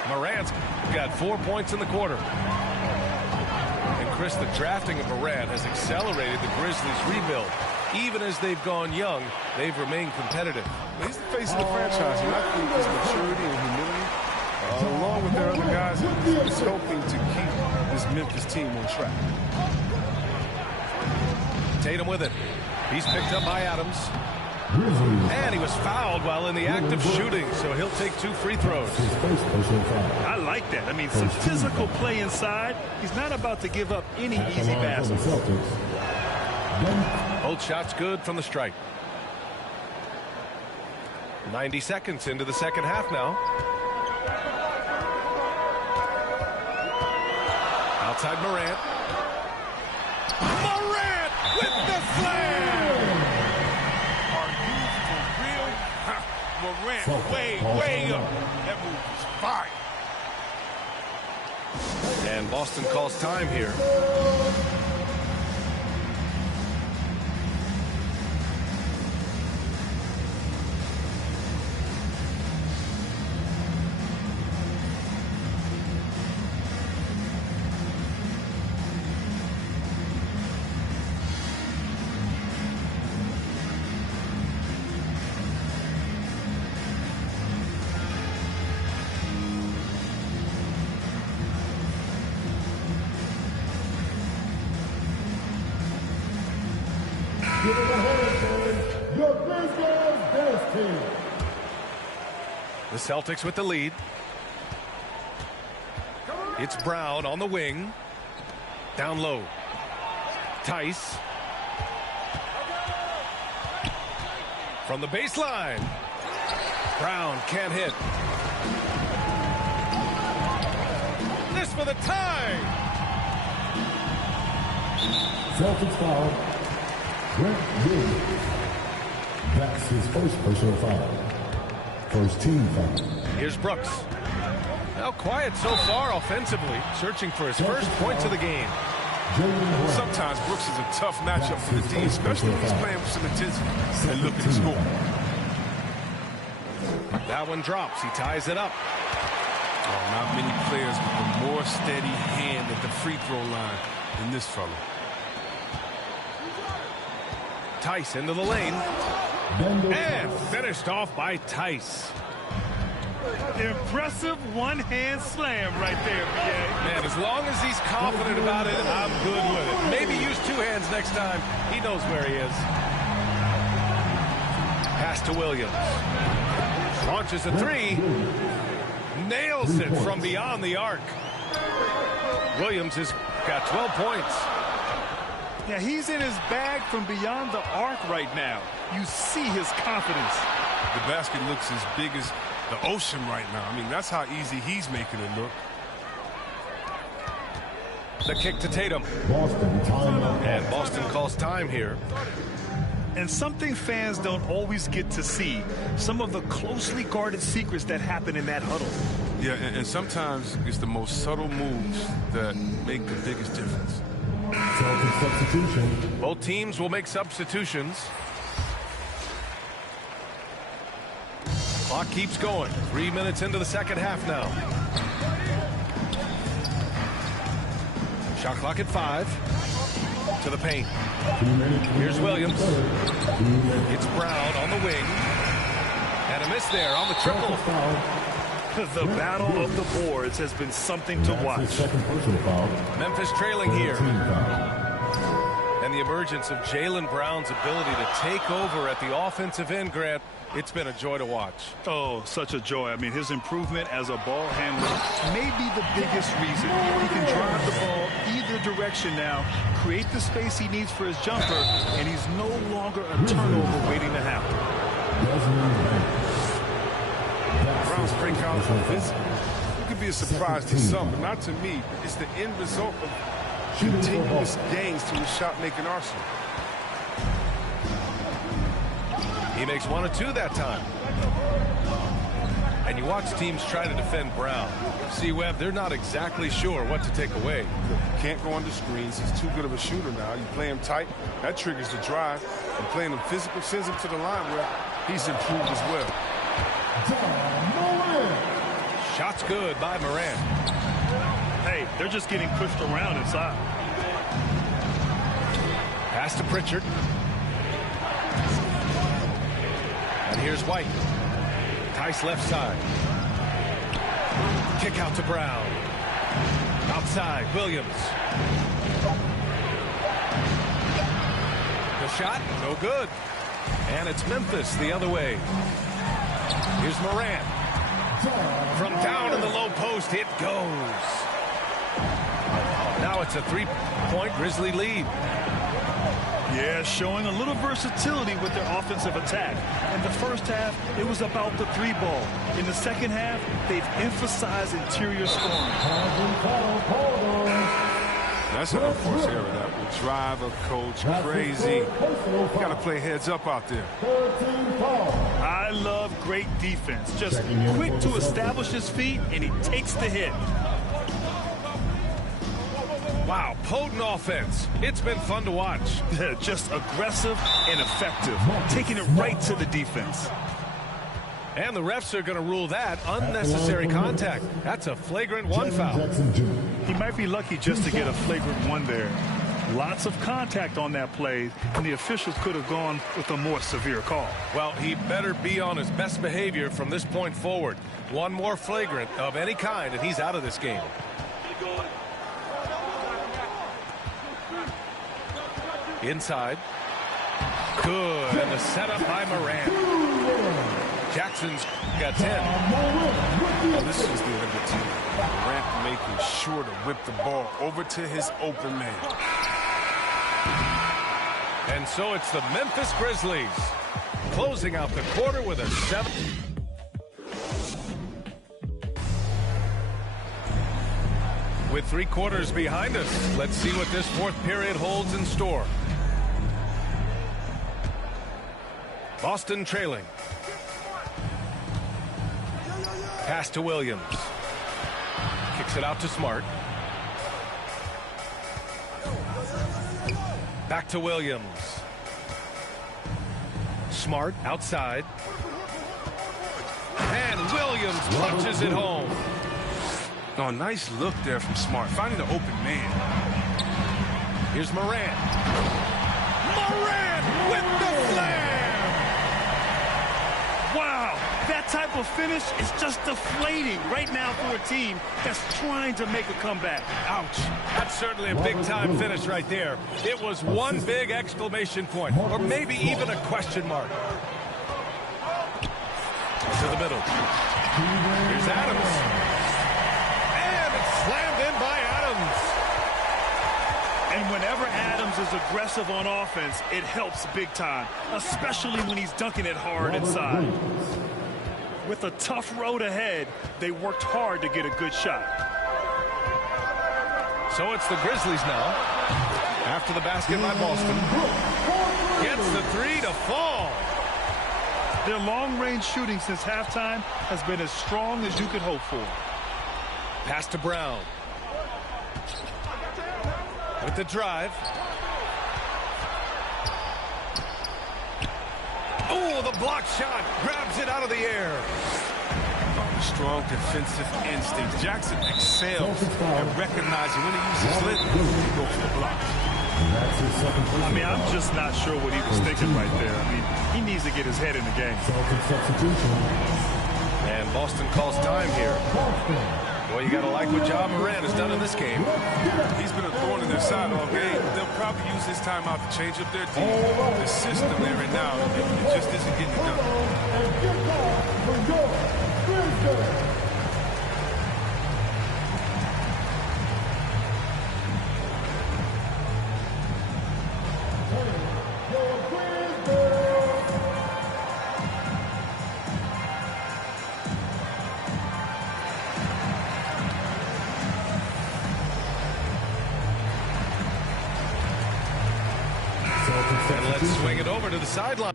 Morant's got 4 points in the quarter. And Chris, the drafting of Morant has accelerated the Grizzlies' rebuild. Even as they've gone young, they've remained competitive. He's the face of the franchise, and I think his maturity and humility, along with their other guys, is helping to keep this Memphis team on track. Tatum with it. He's picked up by Adams. Grizzlies. And he was fouled while in the act of shooting, so he'll take 2 free throws. His first personal foul. I like that. I mean, some physical play inside. He's not about to give up any easy At the line for the passes. Celtics. Ben Both shots good from the strike. 90 seconds into the second half now. Outside Morant. Morant with the slam! Are you for real? Morant, way up. That move was fire. And Boston calls time here. Give it a hand, your Grizzlies best team. The Celtics with the lead. It's Brown on the wing. Down low. Tice. From the baseline. Brown can't hit. This for the tie. Celtics foul. Brent Williams. That's his first personal foul. First team foul. Here's Brooks. Now quiet so far offensively, searching for his first points of the game. Jalen Brown. Sometimes Brooks is a tough matchup for the D, especially when he's playing with some intensity and looking to score. That one drops. He ties it up. Oh, not many players with a more steady hand at the free throw line than this fella. Tice into the lane. Bender. And finished off by Tice. Impressive one-hand slam right there, B.A. Man, as long as he's confident about it, I'm good with it. Maybe use 2 hands next time. He knows where he is. Pass to Williams. Launches a 3. Nails it from beyond the arc. Williams has got 12 points. Yeah, he's in his bag from beyond the arc right now. You see his confidence. The basket looks as big as the ocean right now. I mean, that's how easy he's making it look. The kick to Tatum. Boston timeout. And Boston calls time here. And something fans don't always get to see, some of the closely guarded secrets that happen in that huddle. Yeah, and sometimes it's the most subtle moves that make the biggest difference. Celtics substitution. Both teams will make substitutions. Clock keeps going. 3 minutes into the second half now. Shot clock at 5. To the paint. Here's Williams. It's Brown on the wing. And a miss there on the triple. The battle of the boards has been something to That's his watch. second personal foul. Memphis trailing here. Team foul. And the emergence of Jaylen Brown's ability to take over at the offensive end, Grant, it's been a joy to watch. Oh, such a joy. I mean, his improvement as a ball handler may be the biggest reason. He can drive the ball either direction now, create the space he needs for his jumper, and he's no longer a turnover waiting to happen. Desmond Bain. That's Brown's his breakout first personal offense. foul. It could be a surprise to some, but not to me. It's the end result of Shooting for continuous Boston. gains to his shot-making arsenal. He makes 1 or 2 that time. And you watch teams try to defend Brown. See, Webb, they're not exactly sure what to take away. Can't go under screens. He's too good of a shooter now. You play him tight, that triggers the drive. And playing him physical sends him to the line where he's improved as well. Shots good by Morant. Hey, they're just getting pushed around inside. Pass to Pritchard. And here's White. Tice left side. Kick out to Brown. Outside, Williams. The shot, no good. And it's Memphis the other way. Here's Morant. From down in the low post, it goes. Now it's a 3-point Grizzly lead. Yeah, showing a little versatility with their offensive attack. In the first half, it was about the 3-ball. In the second half, they've emphasized interior scoring. That's an unforced error that will drive a coach crazy. Got to play heads up out there. I love great defense. Just quick to establish his feet, and he takes the hit. Wow, potent offense. It's been fun to watch. Just aggressive and effective, taking it right to the defense. And the refs are going to rule that unnecessary contact. That's a flagrant 1 foul. He might be lucky just to get a flagrant 1 there. Lots of contact on that play, and the officials could have gone with a more severe call. Well, he better be on his best behavior from this point forward. One more flagrant of any kind, and he's out of this game. Inside. Good. And the setup by Morant. Jackson's got 10. Well, this is the end of the team. Morant making sure to whip the ball over to his open man. And so it's the Memphis Grizzlies closing out the quarter with a 7. With 3 quarters behind us, let's see what this 4th period holds in store. Boston trailing. Pass to Williams. Kicks it out to Smart. Back to Williams. Smart outside. And Williams punches it home. Oh, nice look there from Smart, finding the open man. Here's Morant. Morant with the slam! Wow, that type of finish is just deflating right now for a team that's trying to make a comeback. Ouch. That's certainly a big-time finish right there. It was one big exclamation point, or maybe even a question mark. To the middle. Here's Adams. And it's slammed in by Adams. And whenever Adams is aggressive on offense, it helps big time, especially when he's dunking it hard inside. With a tough road ahead, they worked hard to get a good shot. So it's the Grizzlies now. After the basket by Boston. Gets the 3 to fall. Their long-range shooting since halftime has been as strong as you could hope for. Pass to Brown. With the drive. Oh, the block shot. Grabs it out of the air. Strong defensive instincts. Jackson excels at recognizing when he uses length to go for the block. I mean, I'm just not sure what he was thinking right there. I mean, he needs to get his head in the game. And Boston calls time here. Well, you got to like what Ja Morant has done in this game. He's been a thorn in their side all game. They'll probably use this timeout to change up their team. The system they're in now, it just isn't getting it done. And let's swing it over to the sideline.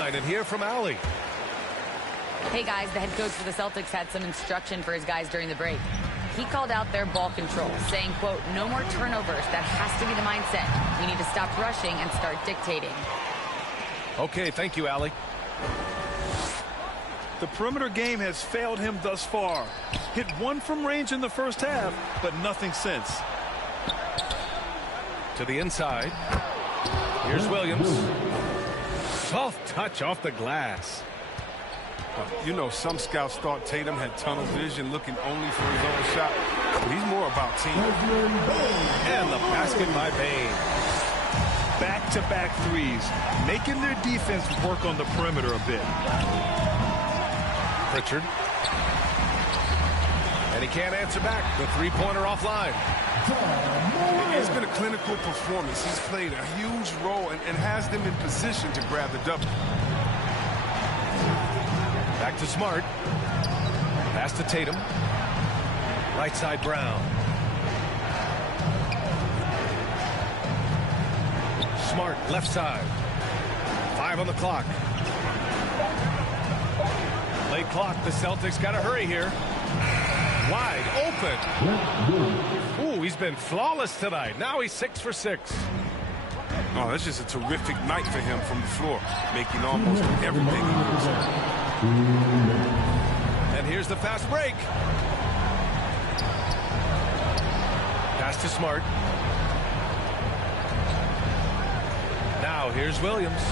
And hear from Allie. Hey guys, the head coach for the Celtics had some instruction for his guys during the break. He called out their ball control, saying, quote, no more turnovers. That has to be the mindset. We need to stop rushing and start dictating. Okay, thank you, Allie. The perimeter game has failed him thus far. Hit 1 from range in the first half, but nothing since. To the inside. Here's Williams. Soft touch off the glass. You know, some scouts thought Tatum had tunnel vision, looking only for his own shot. He's more about team. And the basket by Bane. Back-to-back threes, making their defense work on the perimeter a bit. Pritchard. And he can't answer back. The three-pointer offline. It's been a clinical performance. He's played a huge role and has them in position to grab the W. Back to Smart. Pass to Tatum. Right side Brown. Smart left side. 5 on the clock. Late clock. The Celtics got to hurry here. Wide open. Ooh, he's been flawless tonight. Now he's 6 for 6. Oh, that's just a terrific night for him from the floor, making almost everything he was. And here's the fast break. Pass to Smart. Now here's Williams.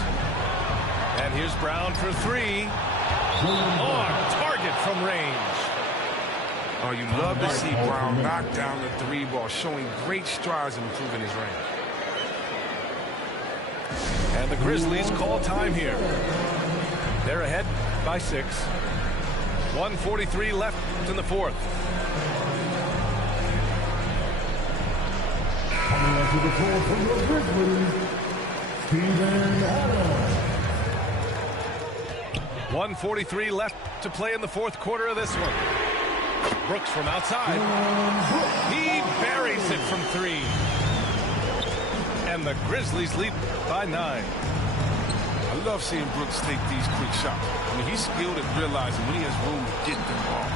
And here's Brown for 3. On target from range. Oh, you love to see Brown knock down the 3 ball, showing great strides in improving his range. And the Grizzlies call time here. They're ahead by 6. 1:43 left in the fourth. Coming onto the floor from the Grizzlies, Steven Adams. 1:43 left to play in the fourth quarter of this one. Brooks from outside. He buries it from 3. And the Grizzlies lead by 9. I love seeing Brooks take these quick shots. I mean, he's skilled at realizing when he has room to get them off.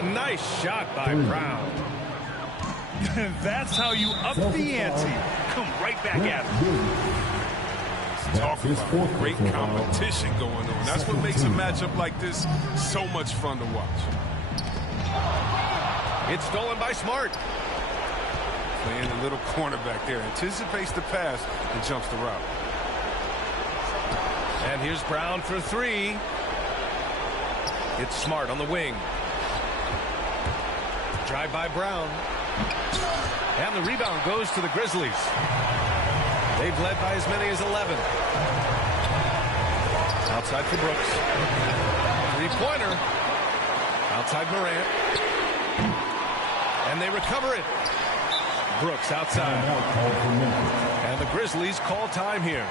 A nice shot by Brown. That's how you up the ante. Come right back at him. Talking about great competition going on. That's what makes a matchup like this so much fun to watch. It's stolen by Smart. Playing the little cornerback there. Anticipates the pass and jumps the route. And here's Brown for 3. It's Smart on the wing. Drive by Brown. And the rebound goes to the Grizzlies. They've led by as many as 11. Outside for Brooks. 3-pointer. Outside Morant. And they recover it. Brooks outside. And the Grizzlies call time here.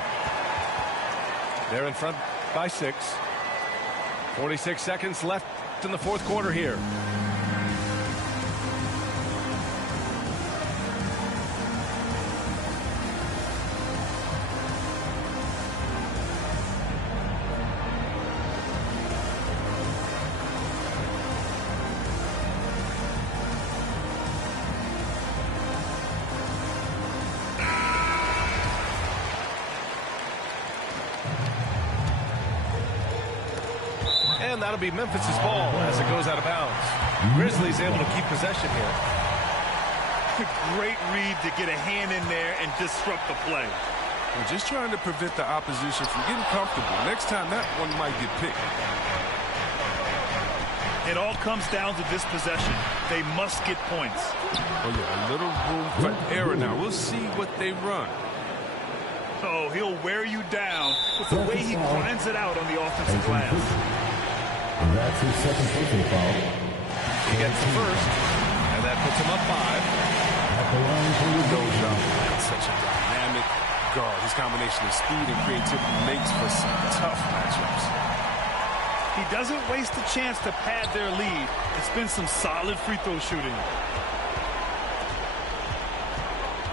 They're in front by 6. 46 seconds left in the fourth quarter here. And that'll be Memphis's ball as it goes out of bounds. Grizzlies able to keep possession here. Great read to get a hand in there and disrupt the play. We're just trying to prevent the opposition from getting comfortable. Next time, that one might get picked. It all comes down to this possession. They must get points. Oh, yeah, a little room for error now. We'll see what they run. Oh, he'll wear you down with the way he grinds it out on the offensive glass. And that's his second personal foul. He gets the first, and that puts him up 5. At the line for the goal shot. Such a dynamic guard. His combination of speed and creativity makes for some tough matchups. He doesn't waste a chance to pad their lead. It's been some solid free throw shooting.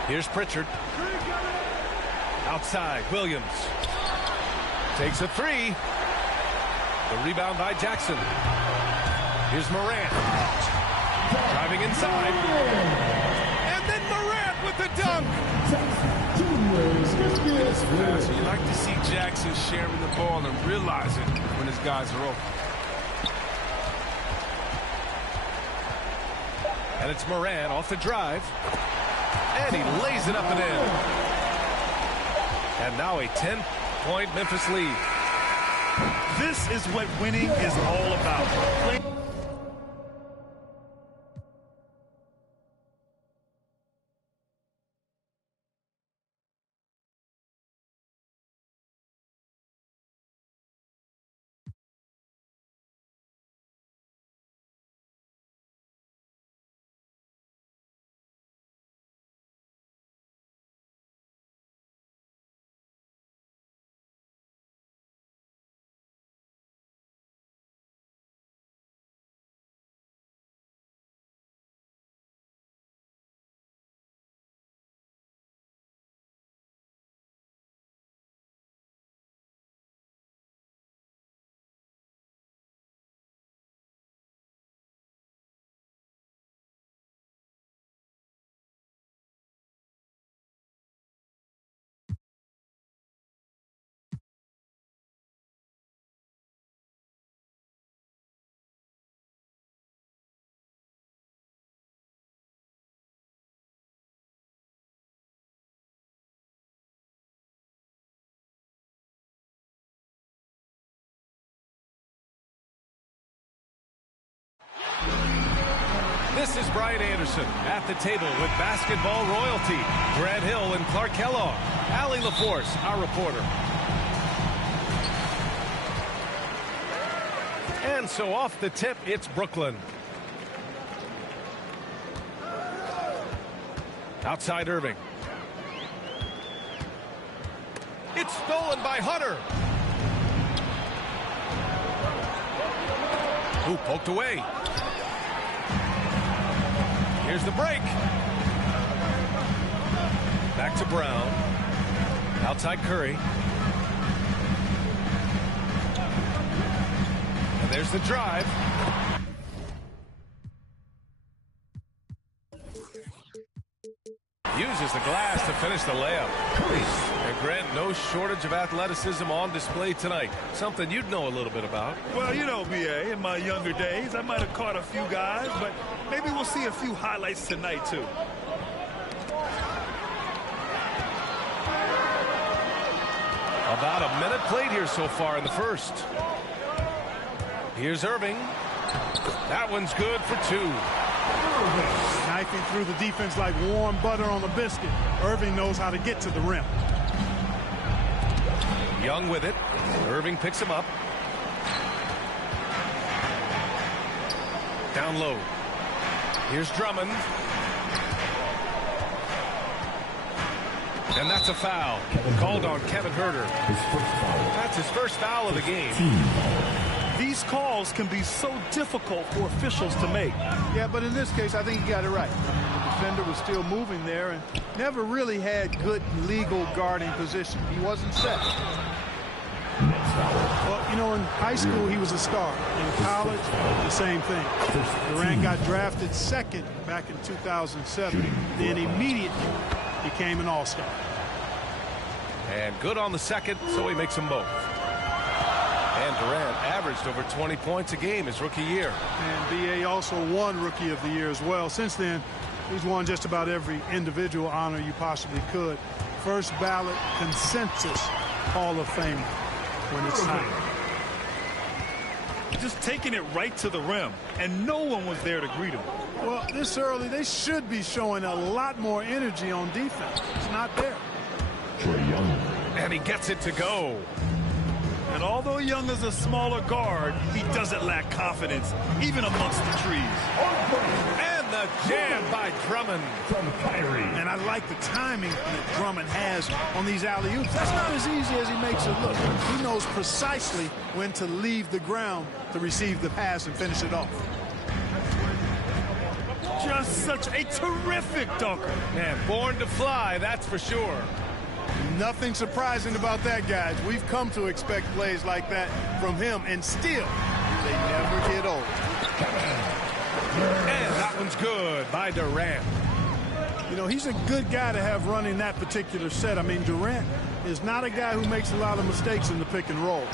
Here's Pritchard. Outside, Williams. Takes a 3. The rebound by Jackson. Here's Morant. Driving inside. And then Morant with the dunk. So you like to see Jackson sharing the ball and realizing when his guys are open. And it's Morant off the drive. And he lays it up and in. And now a 10-point Memphis lead. This is what winning is all about. This is Brian Anderson at the table with basketball royalty. Grant Hill and Clark Kellogg. Allie LaForce, our reporter. And so off the tip, it's Brooklyn. Outside Irving. It's stolen by Hunter. Who poked away. Here's the break. Back to Brown. Outside Curry. And there's the drive. Uses the glass to finish the layup. And Grant, no shortage of athleticism on display tonight. Something you'd know a little bit about. Well, you know, B.A., in my younger days, I might have caught a few guys, but maybe we'll see a few highlights tonight, too. About a minute played here so far in the first. Here's Irving. That one's good for two. Knifing through the defense like warm butter on a biscuit. Irving knows how to get to the rim. Young with it. Irving picks him up. Down low. Here's Drummond. And that's a foul. Called on Kevin Huerter. That's his first foul of the game. These calls can be so difficult for officials to make. Yeah, but in this case, I think he got it right. The defender was still moving there and never really had good legal guarding position. He wasn't set. Well, you know, in high school, he was a star. In college, the same thing. Durant got drafted second back in 2007. Then immediately became an all-star. And good on the second, so he makes them both. And Durant averaged over 20 points a game his rookie year. And B.A. also won Rookie of the Year as well. Since then, he's won just about every individual honor you possibly could. First ballot consensus Hall of Fame when it's time. Just taking it right to the rim, and no one was there to greet him. Well, this early, they should be showing a lot more energy on defense. It's not there. And he gets it to go. And although Young is a smaller guard, he doesn't lack confidence, even amongst the trees. And the jam by Drummond. And I like the timing that Drummond has on these alley-oops. That's not as easy as he makes it look. He knows precisely when to leave the ground to receive the pass and finish it off. Just such a terrific dunker. Man, born to fly, that's for sure. Nothing surprising about that, guys. We've come to expect plays like that from him, and still, they never get old. And that one's good by Durant. You know, he's a good guy to have running that particular set. I mean, Durant is not a guy who makes a lot of mistakes in the pick and roll.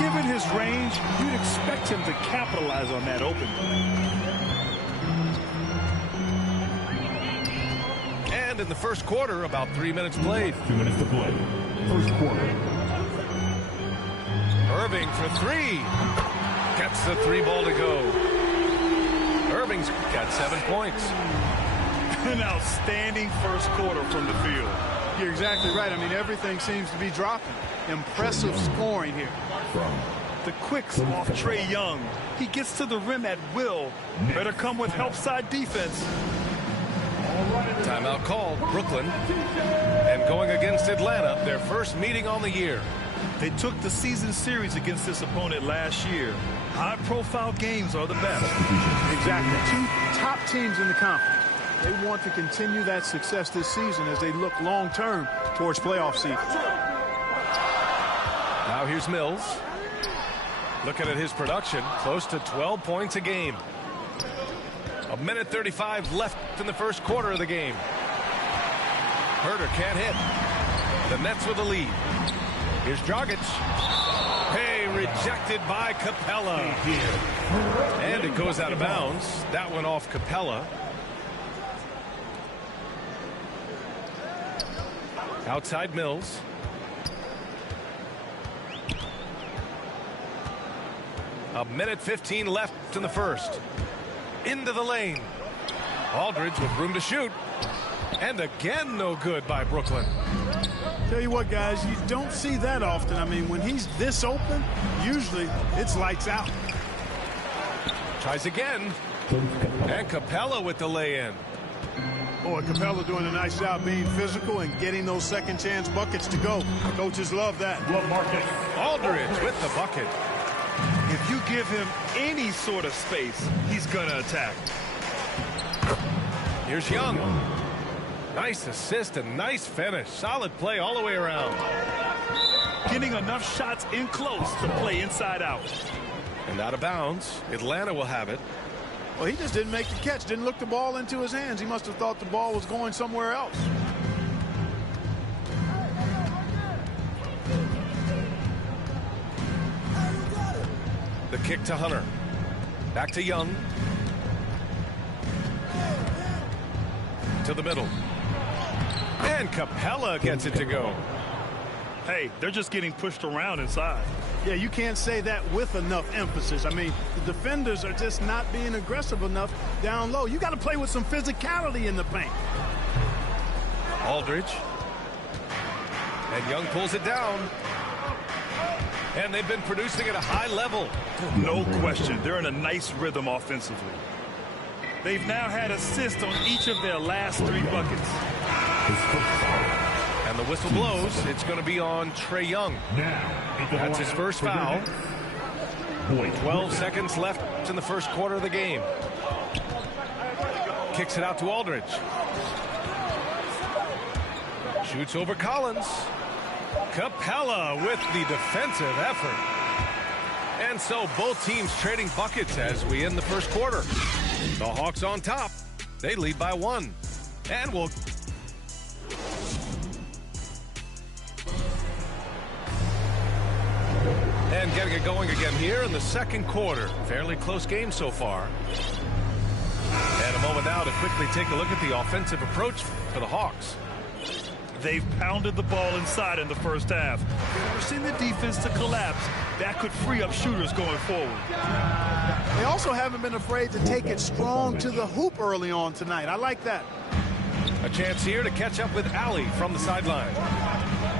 Given his range, you'd expect him to capitalize on that open. end in the first quarter, about 3 minutes played. 2 minutes to play. First quarter. Irving for three. Gets the three ball to go. Irving's got 7 points. An outstanding first quarter from the field. You're exactly right. I mean, everything seems to be dropping. Impressive scoring here. The quicks off Trae Young. He gets to the rim at will. Better come with help side defense. Timeout called. Brooklyn. And going against Atlanta, their first meeting on the year. They took the season series against this opponent last year. High-profile games are the best. Exactly. 2 top teams in the conference. They want to continue that success this season as they look long-term towards playoff season. Now here's Mills. Looking at his production, close to 12 points a game. 1:35 left in the first quarter of the game. Herter can't hit. The Nets with the lead. Here's Dragic. Hey, rejected by Capella. And it goes out of bounds. That went off Capella. Outside Mills. A 1:15 left in the first. Into the lane. Aldridge with room to shoot. And again, no good by Brooklyn. Tell you what, guys, you don't see that often. I mean, when he's this open, usually it's lights out. Tries again. And Capella with the lay-in. Boy, Capella doing a nice job being physical and getting those second chance buckets to go. Coaches love that. Aldridge with the bucket. If you give him any sort of space, he's going to attack. Here's Young. Nice assist and nice finish. Solid play all the way around. Getting enough shots in close to play inside out. And out of bounds. Atlanta will have it. Well, he just didn't make the catch. Didn't look the ball into his hands. He must have thought the ball was going somewhere else. The kick to Hunter. Back to Young. To the middle. And Capella gets it to go. Hey, they're just getting pushed around inside. Yeah, you can't say that with enough emphasis. I mean, the defenders are just not being aggressive enough down low. You got to play with some physicality in the paint. Aldridge. And Young pulls it down. And they've been producing at a high level. No question. They're in a nice rhythm offensively. They've now had assists on each of their last 3 buckets. And the whistle blows. It's going to be on Trae Young. That's his first foul. 12 seconds left in the first quarter of the game. Kicks it out to Aldridge. Shoots over Collins. Capella with the defensive effort. And so both teams trading buckets as we end the first quarter. The Hawks on top. They lead by 1. And we'll... And getting it going again here in the second quarter. Fairly close game so far. And a moment now to quickly take a look at the offensive approach for the Hawks. They've pounded the ball inside in the first half, forcing the defense to collapse. That could free up shooters going forward. They also haven't been afraid to take it strong to the hoop early on tonight. I like that. A chance here to catch up with Allie from the sideline.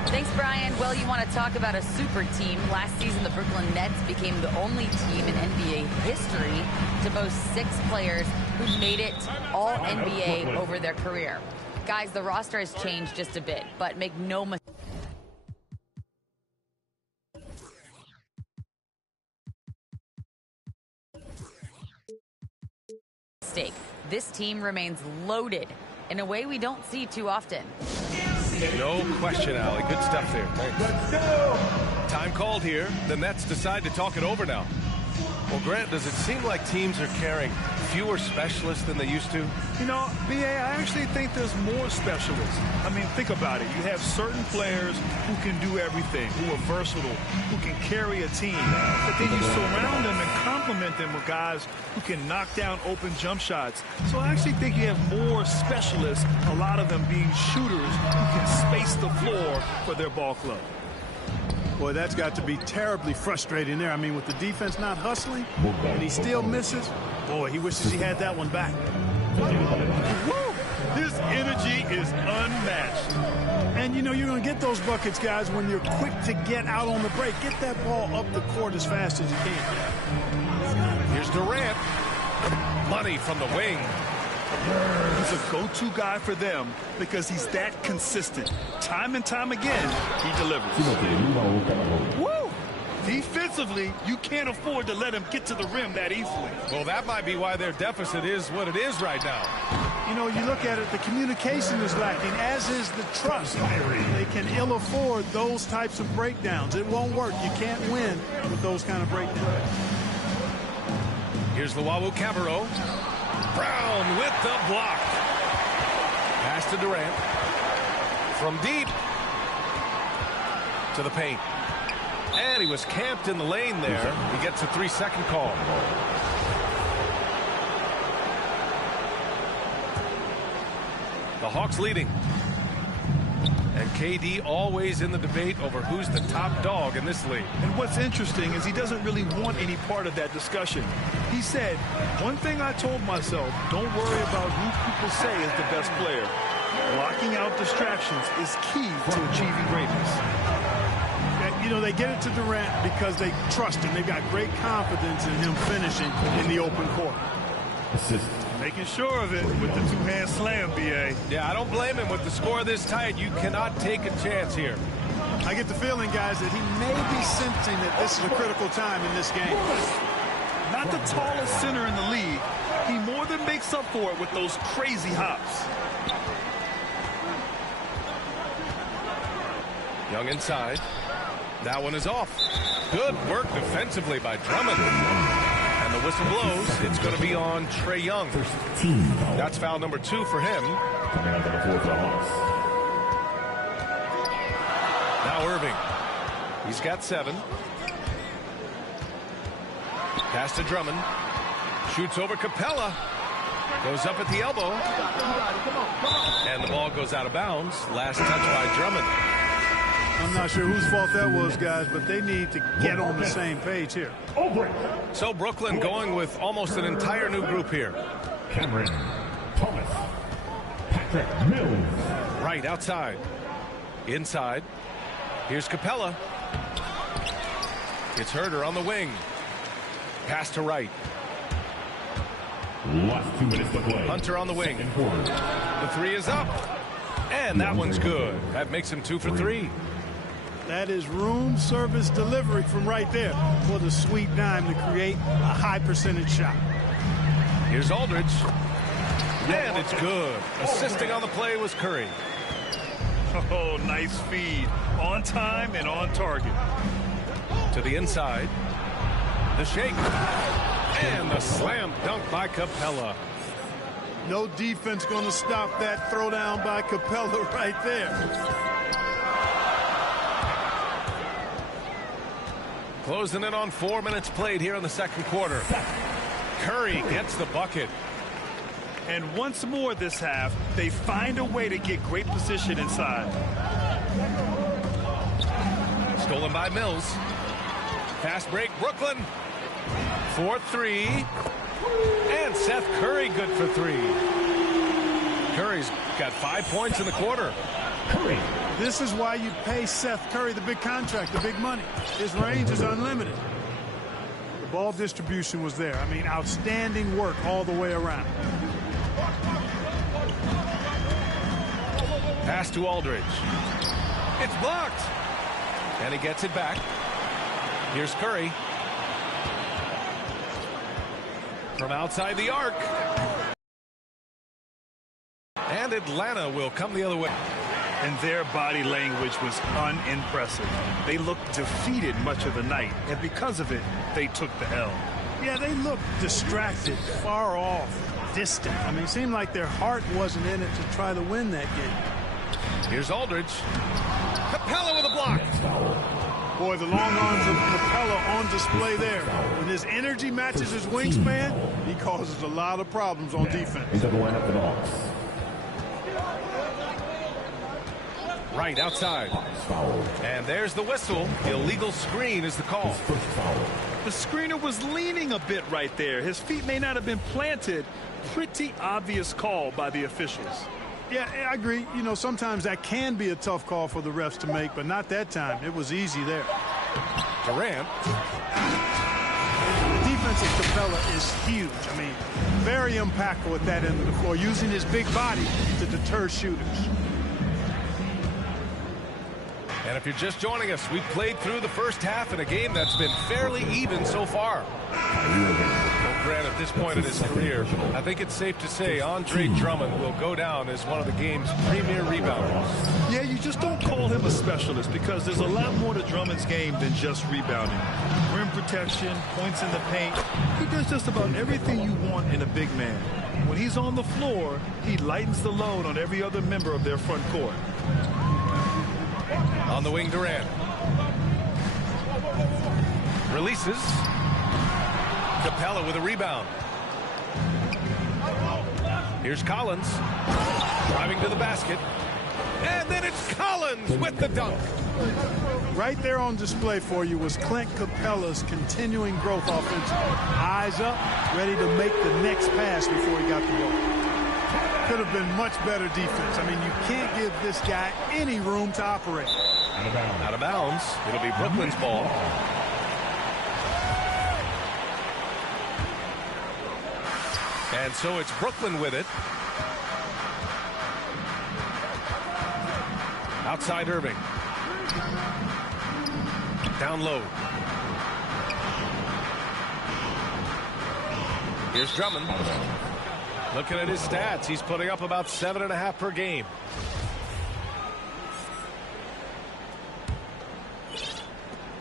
Thanks, Brian. Well, you want to talk about a super team. Last season, the Brooklyn Nets became the only team in NBA history to boast 6 players who made it all NBA over their career. Guys, the roster has changed just a bit, but make no mistake. This team remains loaded in a way we don't see too often. No question, Allie. Good stuff there. Thanks. Time called here. The Nets decide to talk it over now. Well, Grant, does it seem like teams are carrying fewer specialists than they used to? You know, B.A., I actually think there's more specialists. I mean, think about it. You have certain players who can do everything, who are versatile, who can carry a team. But then you surround them and complement them with guys who can knock down open jump shots. So I actually think you have more specialists, a lot of them being shooters who can space the floor for their ball club. Boy, that's got to be terribly frustrating there. I mean, with the defense not hustling, and he still misses, boy, he wishes he had that one back. Woo! His energy is unmatched. And, you know, you're going to get those buckets, guys, when you're quick to get out on the break. Get that ball up the court as fast as you can. Here's Durant. Money from the wing. He's a go-to guy for them because he's that consistent. Time and time again, he delivers. Woo! Defensively, you can't afford to let him get to the rim that easily. Well, that might be why their deficit is what it is right now. You know, you look at it, the communication is lacking, as is the trust. They can ill afford those types of breakdowns. It won't work. You can't win with those kind of breakdowns. Here's Luwawu-Cabarrot. Brown with the block. Pass to Durant. From deep to the paint. And he was camped in the lane there. He gets a 3-second call. The Hawks leading. And KD always in the debate over who's the top dog in this league. And what's interesting is he doesn't really want any part of that discussion. He said, one thing I told myself, don't worry about who people say is the best player. Blocking out distractions is key to achieving greatness. You know, they get it to Durant because they trust him. They've got great confidence in him finishing in the open court. Making sure of it with the two-hand slam, B.A. Yeah, I don't blame him. With the score this tight, you cannot take a chance here. I get the feeling, guys, that he may be sensing that this is a critical time in this game. Not the tallest center in the league. He more than makes up for it with those crazy hops. Young inside. That one is off. Good work defensively by Drummond. And the whistle blows. It's going to be on Trae Young. That's foul number 2 for him. Coming up on the fourth for the Hawks. Now Irving. He's got 7. Pass to Drummond. Shoots over Capella. Goes up at the elbow. And the ball goes out of bounds. Last touch by Drummond. I'm not sure whose fault that was, guys, but they need to get on the same page here. So Brooklyn going with almost an entire new group here. Cameron Thomas. Patrick Mills. Right outside. Inside. Here's Capella. It's Herter on the wing. Pass to Wright. Last 2 minutes to play. Hunter on the wing. The 3 is up. And that one's good. That makes him 2 for 3. That is room service delivery from right there. What a sweet dime to create a high percentage shot. Here's Aldridge. And it's good. Assisting on the play was Curry. Oh, nice feed. On time and on target. To the inside. The shake. And the slam dunk by Capella. No defense going to stop that throwdown by Capella right there. Closing in on 4 minutes played here in the second quarter. Curry gets the bucket. And once more this half, they find a way to get great position inside. Stolen by Mills. Fast break, Brooklyn. 4-3. And Seth Curry good for 3. Curry's got 5 points in the quarter. Curry. This is why you pay Seth Curry the big contract, the big money. His range is unlimited. The ball distribution was there. I mean, outstanding work all the way around. Pass to Aldridge. It's blocked. And he gets it back. Here's Curry. From outside the arc. And Atlanta will come the other way. and their body language was unimpressive. They looked defeated much of the night, and because of it, they took the L. Yeah, they looked distracted, far off, distant. I mean, it seemed like their heart wasn't in it to try to win that game. Here's Aldridge. Capella with a block. Boy, the long arms of Capella on display there. When his energy matches his wingspan, he causes a lot of problems on defense. Into the lineup for the Hawks. Right outside. And there's the whistle. Illegal screen is the call. The screener was leaning a bit right there. His feet may not have been planted. Pretty obvious call by the officials. Yeah, I agree. You know, sometimes that can be a tough call for the refs to make, but not that time. It was easy there. Durant. The defense of Capella is huge. I mean, very impactful at that end of the floor, using his big body to deter shooters. And if you're just joining us, we've played through the first half in a game that's been fairly even so far. Well, Grant, at this point in his career, I think it's safe to say Andre Drummond will go down as one of the game's premier rebounders. Yeah, you just don't call him a specialist because there's a lot more to Drummond's game than just rebounding. Rim protection, points in the paint. He does just about everything you want in a big man. When he's on the floor, he lightens the load on every other member of their front court. On the wing, Durant. Releases. Capella with a rebound. Here's Collins. Driving to the basket. And then it's Collins with the dunk. Right there on display for you was Clint Capella's continuing growth offensively. Eyes up, ready to make the next pass before he got the ball. Could have been much better defense. I mean, you can't give this guy any room to operate. Out of bounds. It'll be Brooklyn's ball. And so it's Brooklyn with it. Outside Irving. Down low. Here's Drummond. Looking at his stats, he's putting up about 7.5 per game.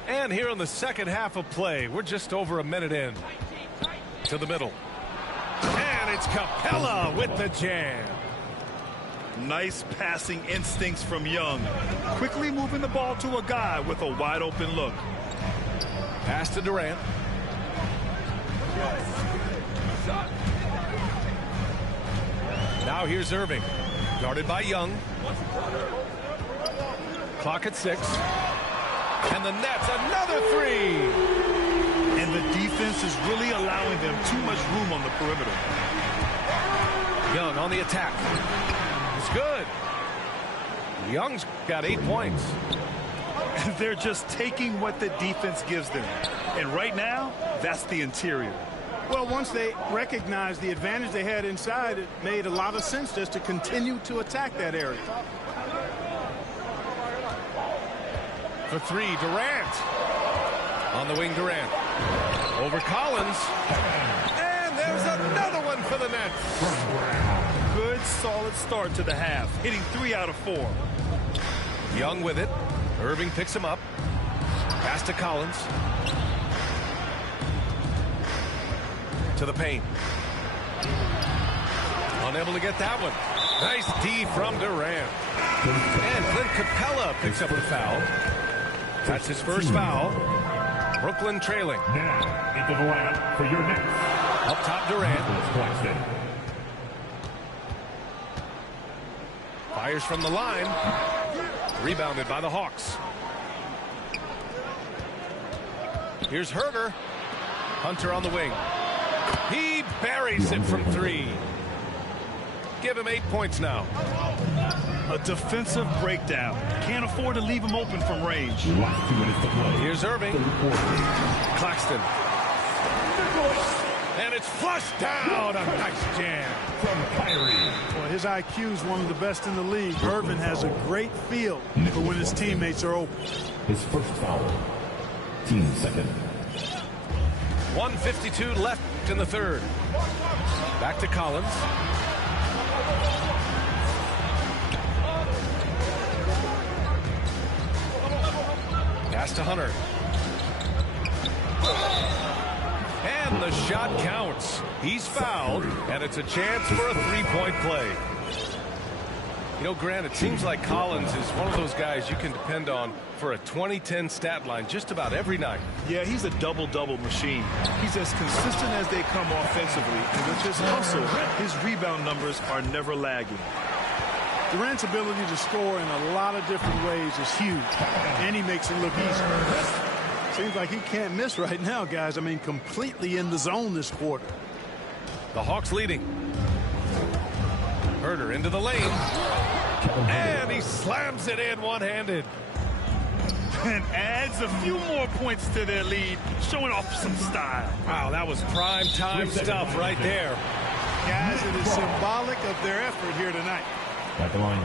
And here in the second half of play, we're just over a minute in. To the middle. And it's Capella with the jam. Nice passing instincts from Young. Quickly moving the ball to a guy with a wide open look. Pass to Durant. Now here's Irving. Guarded by Young. Clock at 6. And the Nets, another three. And the defense is really allowing them too much room on the perimeter. Young on the attack. It's good. Young's got 8 points. And they're just taking what the defense gives them. And right now, that's the interior. Well, once they recognized the advantage they had inside, it made a lot of sense just to continue to attack that area. For three, Durant. On the wing, Durant. Over Collins. And there's another one for the Nets. Good, solid start to the half, hitting 3 out of 4. Young with it. Irving picks him up. Pass to Collins. To the paint. Unable to get that one. Nice D from Durant. And Clint Capella picks up the foul. That's his first foul. Brooklyn trailing. Now, into the lineup for your next. Up top, Durant. Fires from the line. Rebounded by the Hawks. Here's Herter. Hunter on the wing. He buries it from 3. Give him 8 points now. A defensive breakdown. Can't afford to leave him open from range. Here's Irving. Claxton. And it's flushed down. A nice jam from Kyrie. Well, his IQ is one of the best in the league. Irving has a great feel for when his teammates are open. His first foul. Team second. 1:52 left in the third. Back to Collins. Pass to Hunter. And the shot counts. He's fouled, and it's a chance for a three-point play. You know, Grant, it seems like Collins is one of those guys you can depend on for a 2010 stat line just about every night. Yeah, he's a double-double machine. He's as consistent as they come offensively, and with his hustle, his rebound numbers are never lagging. Durant's ability to score in a lot of different ways is huge, and he makes it look easy. Seems like he can't miss right now, guys. I mean, completely in the zone this quarter. The Hawks leading. Herter into the lane. And he slams it in one-handed. And adds a few more points to their lead, showing off some style. Wow, that was prime time stuff right there. Guys, it is symbolic of their effort here tonight. At the line.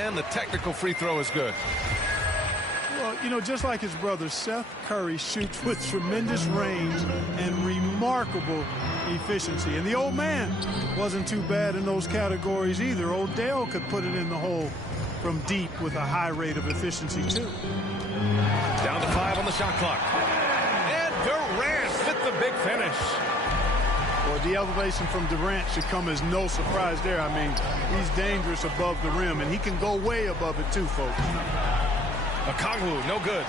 And the technical free throw is good. Well, you know, just like his brother, Seth Curry shoots with tremendous range and remarkable efficiency. And the old man wasn't too bad in those categories either. Odell could put it in the hole from deep with a high rate of efficiency, too. Down to 5 on the shot clock. And Durant with the big finish. Well, the elevation from Durant should come as no surprise there. I mean, he's dangerous above the rim, and he can go way above it, too, folks. Okongwu, no good.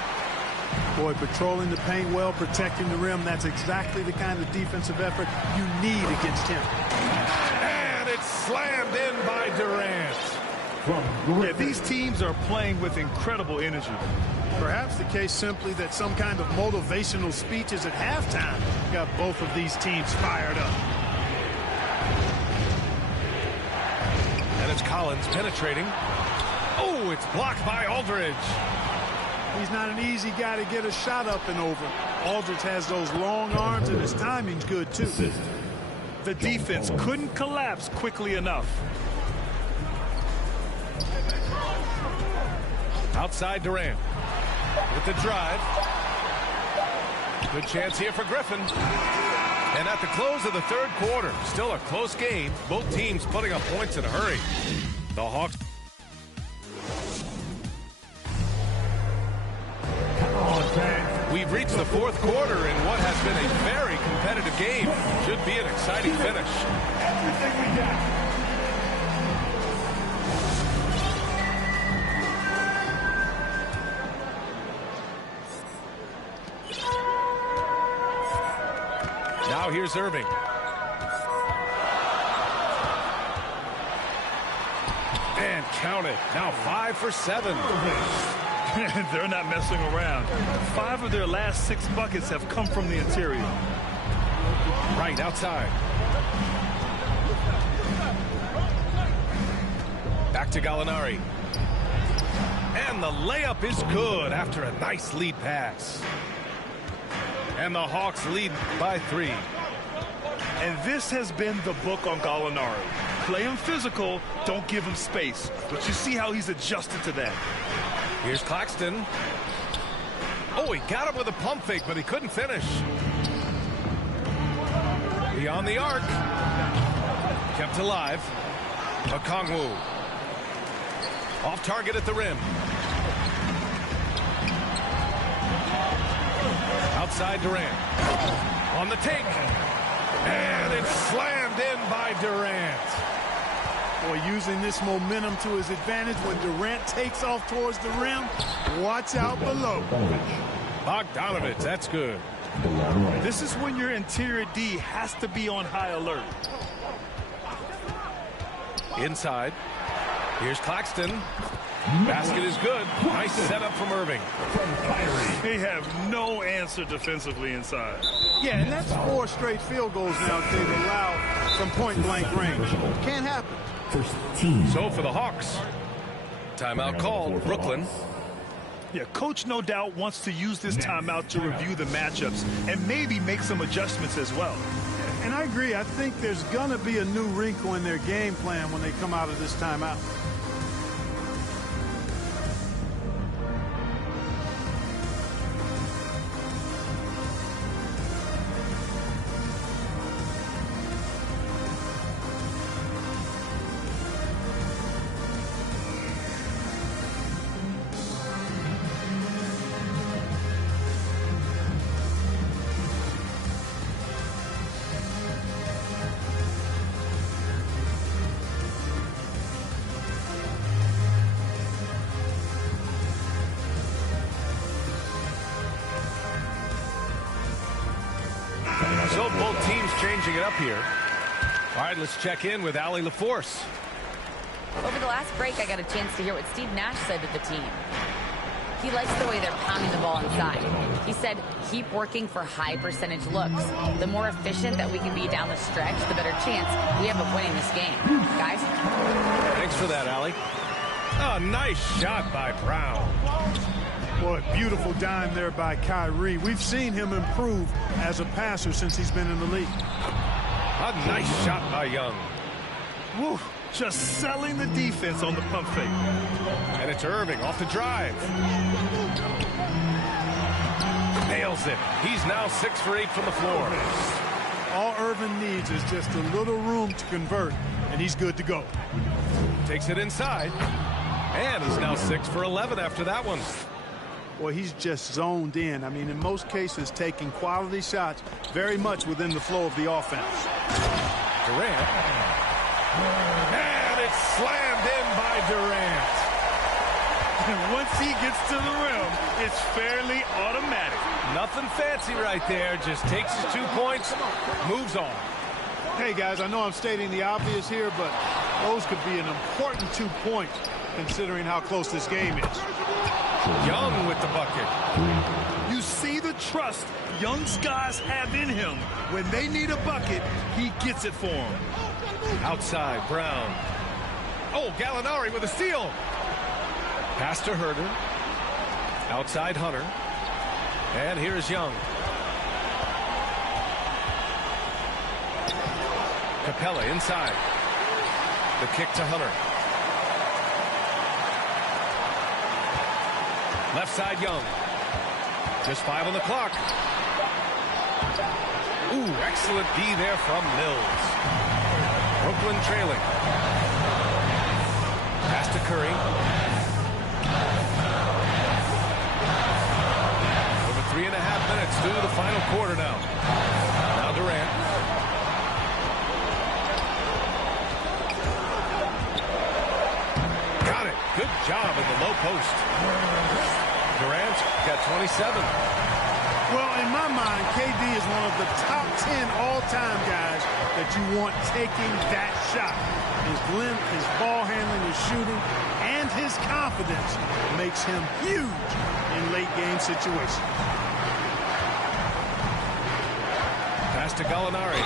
Boy, patrolling the paint well, protecting the rim, that's exactly the kind of defensive effort you need against him. And it's slammed in by Durant. Yeah, these teams are playing with incredible energy. Perhaps the case simply that some kind of motivational speeches at halftime got both of these teams fired up. And it's Collins penetrating. Oh, it's blocked by Aldridge. He's not an easy guy to get a shot up and over. Aldridge has those long arms, and his timing's good, too. The defense couldn't collapse quickly enough. Outside Durant with the drive. Good chance here for Griffin. And at the close of the third quarter, still a close game. Both teams putting up points in a hurry. The Hawks. We've reached the fourth quarter in what has been a very competitive game. Should be an exciting finish. Everything we got. Now here's Irving. And count it. Now 5 for 7. They're not messing around. 5 of their last 6 buckets have come from the interior. Right outside. Back to Gallinari. And the layup is good after a nice lead pass. And the Hawks lead by 3. And this has been the book on Gallinari. Play him physical, don't give him space. But you see how he's adjusted to that. Here's Claxton. Oh, he got him with a pump fake, but he couldn't finish. Beyond the arc. Kept alive. Okongwu. Off target at the rim. Outside Durant. On the take. And it's slammed in by Durant. Boy, using this momentum to his advantage when Durant takes off towards the rim. Watch out below. Bogdanovich, that's good. This is when your interior D has to be on high alert. Inside. Here's Claxton. Basket is good. Nice setup from Irving. They have no answer defensively inside. Yeah, and that's 4 straight field goals now they've allowed from point-blank range. Can't happen. First team. So for the Hawks. Timeout called. Brooklyn. Yeah, coach no doubt wants to use this timeout to review the matchups and maybe make some adjustments as well. And I agree. I think there's going to be a new wrinkle in their game plan when they come out of this timeout. So both teams changing it up here. All right, let's check in with Allie LaForce. Over the last break, I got a chance to hear what Steve Nash said to the team. He likes the way they're pounding the ball inside. He said, keep working for high percentage looks. The more efficient that we can be down the stretch, the better chance we have of winning this game. Guys? Thanks for that, Allie. Oh, nice shot by Brown. Boy, beautiful dime there by Kyrie. We've seen him improve as a passer since he's been in the league. A nice shot by Young. Woo, just selling the defense on the pump fake. And it's Irving off the drive. Nails it. He's now 6 for 8 from the floor. All Irving needs is just a little room to convert, and he's good to go. Takes it inside. And he's now 6 for 11 after that one. Boy, he's just zoned in. I mean, in most cases, taking quality shots very much within the flow of the offense. Durant. And it's slammed in by Durant. And once he gets to the rim, it's fairly automatic. Nothing fancy right there. Just takes his 2 points, moves on. Hey, guys, I know I'm stating the obvious here, but those could be an important 2 points considering how close this game is. Young with the bucket. You see the trust Young's guys have in him. When they need a bucket, he gets it for them. Outside, Brown. Oh, Gallinari with a steal. Pass to Herter. Outside, Hunter. And here's Young. Capella inside. The kick to Hunter. Left side, Young. Just 5 on the clock. Ooh, excellent D there from Mills. Brooklyn trailing. Pass to Curry. Over 3.5 minutes through the final quarter now. Now Durant. Got it. Good job in the low post. Durant got 27. Well, in my mind, KD is one of the top 10 all-time guys that you want taking that shot. His length, his ball handling, his shooting, and his confidence makes him huge in late-game situations. Pass to Gallinari.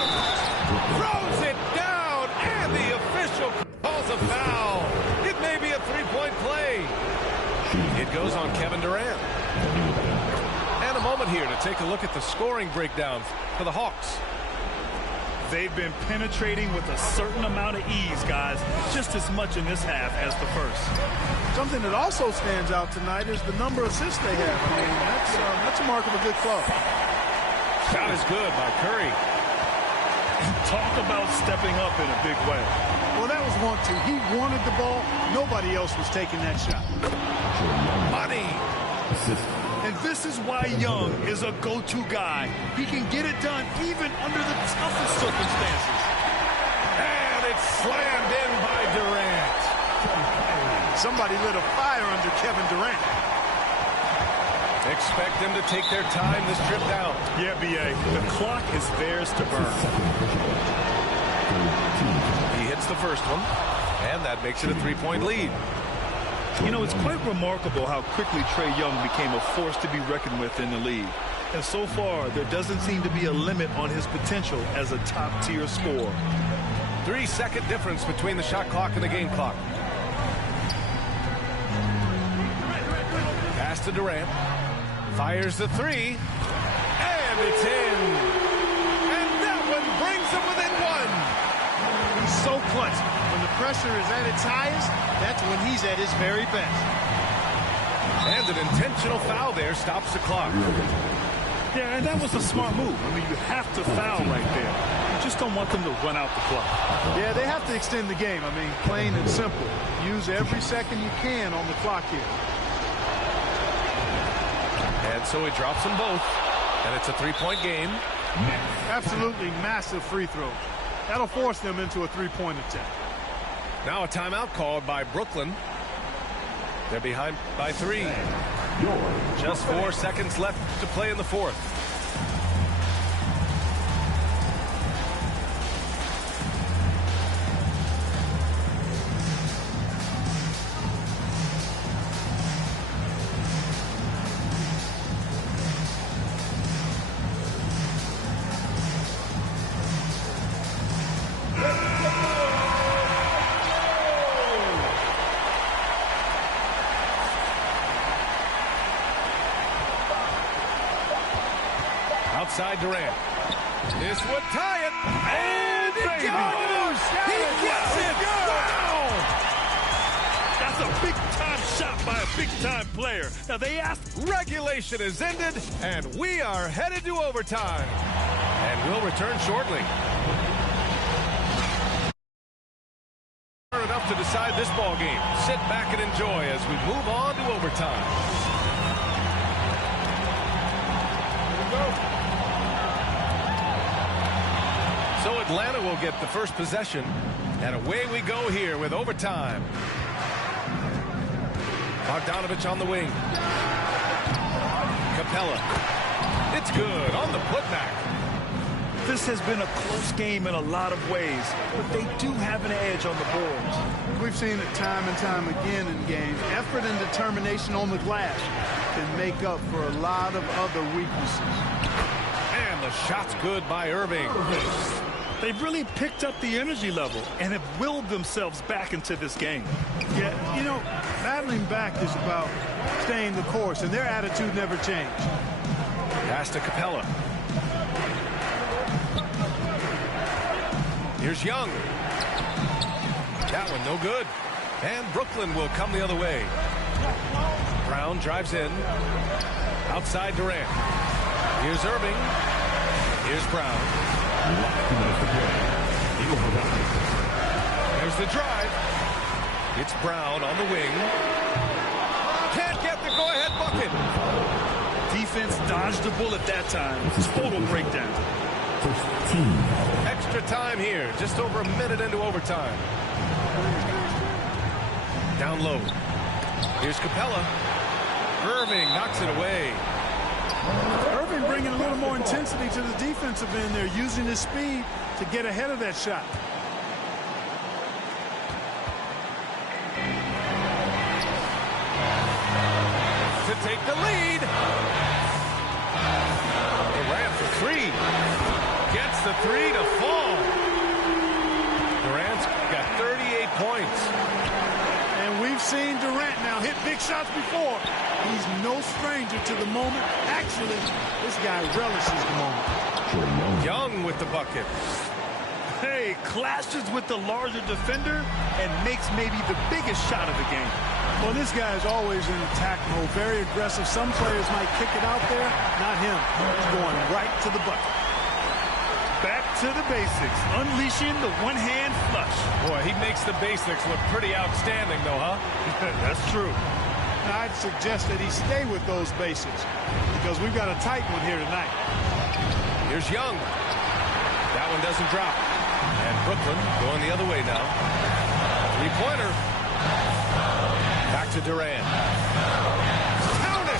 Throws it down, and the official calls a foul. It may be a three-point play. It goes on Kevin Durant. And a moment here to take a look at the scoring breakdown for the Hawks. They've been penetrating with a certain amount of ease, guys, just as much in this half as the first. Something that also stands out tonight is the number of assists they have. I mean, that's a mark of a good club. Shot is good by Curry. Talk about stepping up in a big way. Well, that was want to. He wanted the ball. Nobody else was taking that shot. Money. And this is why Young is a go-to guy. He can get it done even under the toughest circumstances. And it's slammed in by Durant. Somebody lit a fire under Kevin Durant. Expect them to take their time this trip down. Yeah, B.A. The clock is theirs to burn. He hits the first one, and that makes it a three-point lead. You know, it's quite remarkable how quickly Trae Young became a force to be reckoned with in the league. And so far, there doesn't seem to be a limit on his potential as a top-tier scorer. 3-second difference between the shot clock and the game clock. Pass to Durant. Fires the three. And it's in. And that one brings them within one. He's so clutch. When the pressure is at its highest, that's when he's at his very best. And an intentional foul there stops the clock. Yeah, and that was a smart move. I mean, you have to foul right there. You just don't want them to run out the clock. Yeah, they have to extend the game. I mean, plain and simple. Use every second you can on the clock here. And so he drops them both. And it's a three-point game. Absolutely massive free throw. That'll force them into a three-point attempt. Now a timeout called by Brooklyn. They're behind by 3. Just 4 seconds left to play in the fourth. Outside Durant. This would tie it. And it goes! He gets it! Wow! That's a big-time shot by a big-time player. Now, they asked. Regulation is ended, and we are headed to overtime. And we'll return shortly. Enough to decide this ball game. Sit back and enjoy as we move on to overtime. So Atlanta will get the first possession, and away we go here with overtime. Bogdanovich on the wing. Capella. It's good on the putback. This has been a close game in a lot of ways, but they do have an edge on the boards. We've seen it time and time again in games. Effort and determination on the glass can make up for a lot of other weaknesses. And the shot's good by Irving. They've really picked up the energy level and have willed themselves back into this game. Yeah, you know, battling back is about staying the course, and their attitude never changed. Pass to Capella. Here's Young. That one no good. And Brooklyn will come the other way. Brown drives in. Outside Durant. Here's Irving. Here's Brown. There's the drive. It's Brown on the wing. Can't get the go-ahead bucket. Defense dodged the bullet that time. Total breakdown. Extra time here. Just over a minute into overtime. Down low. Here's Capella. Irving knocks it away. Irving bringing a little more intensity to the defensive end there, using his speed to get ahead of that shot. To take the lead. Durant for three. Gets the three to fall. Durant's got 38 points. And we've seen Durant now hit big shots before. He's no stranger to the moment. Actually, this guy relishes the moment. Young with the bucket. Hey, clashes with the larger defender and makes maybe the biggest shot of the game. Well, this guy is always in attack mode, very aggressive. Some players might kick it out there, not him. He's going right to the bucket. Back to the basics, unleashing the one-hand flush. Boy, he makes the basics look pretty outstanding, though, huh? That's true. Now, I'd suggest that he stay with those basics because we've got a tight one here tonight. Here's Young. That one doesn't drop. And Brooklyn going the other way now. Three-pointer. Back to Durant. Count it!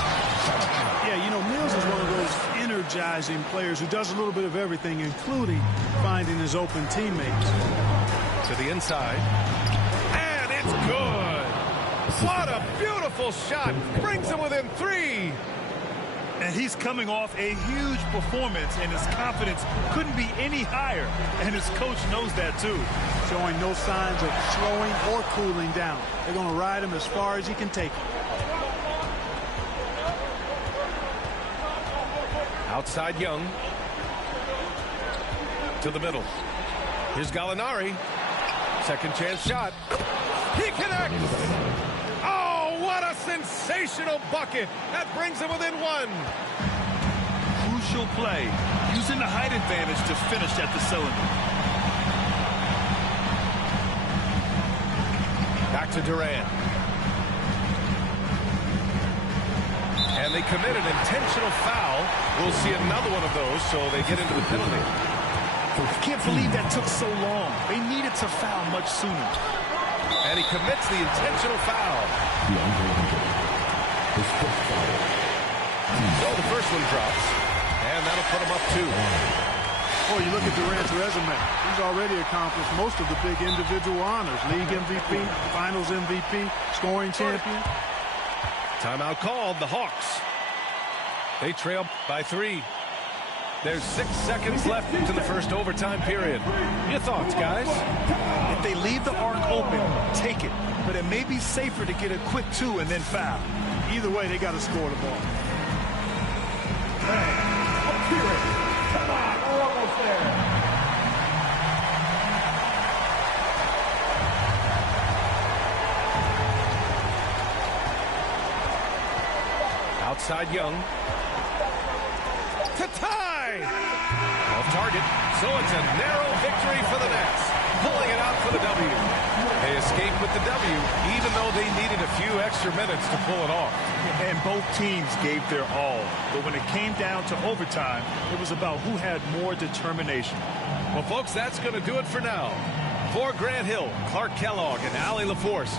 Yeah, you know, Mills is one of those energizing players who does a little bit of everything, including finding his open teammates. To the inside. And it's good! What a beautiful shot! Brings him within three! And he's coming off a huge performance, and his confidence couldn't be any higher. And his coach knows that, too. Showing no signs of slowing or cooling down. They're going to ride him as far as he can take him. Outside Young. To the middle. Here's Gallinari. Second chance shot. He connects! Oh, what a sensational bucket! That brings him within one. Crucial play, using the height advantage to finish at the cylinder. Back to Durant. And they commit an intentional foul. We'll see another one of those, so they get into the penalty. I can't believe that took so long. They needed to foul much sooner. And he commits the intentional foul. So the first one drops, and that'll put him up two. Boy, you look at Durant's resume. He's already accomplished most of the big individual honors. League MVP, Finals MVP, scoring champion. Timeout called, the Hawks. They trail by three. There's 6 seconds left into the first overtime period. Your thoughts, guys? If they leave the arc open, take it. But it may be safer to get a quick two and then foul. Either way, they got to score the ball. outside Young. To tie! Off target. So it's a narrow victory for the Nets. Pulling it out for the W. They escaped with the W, even though they needed a few extra minutes to pull it off. And both teams gave their all. But when it came down to overtime, it was about who had more determination. Well, folks, that's going to do it for now. For Grant Hill, Clark Kellogg, and Allie LaForce,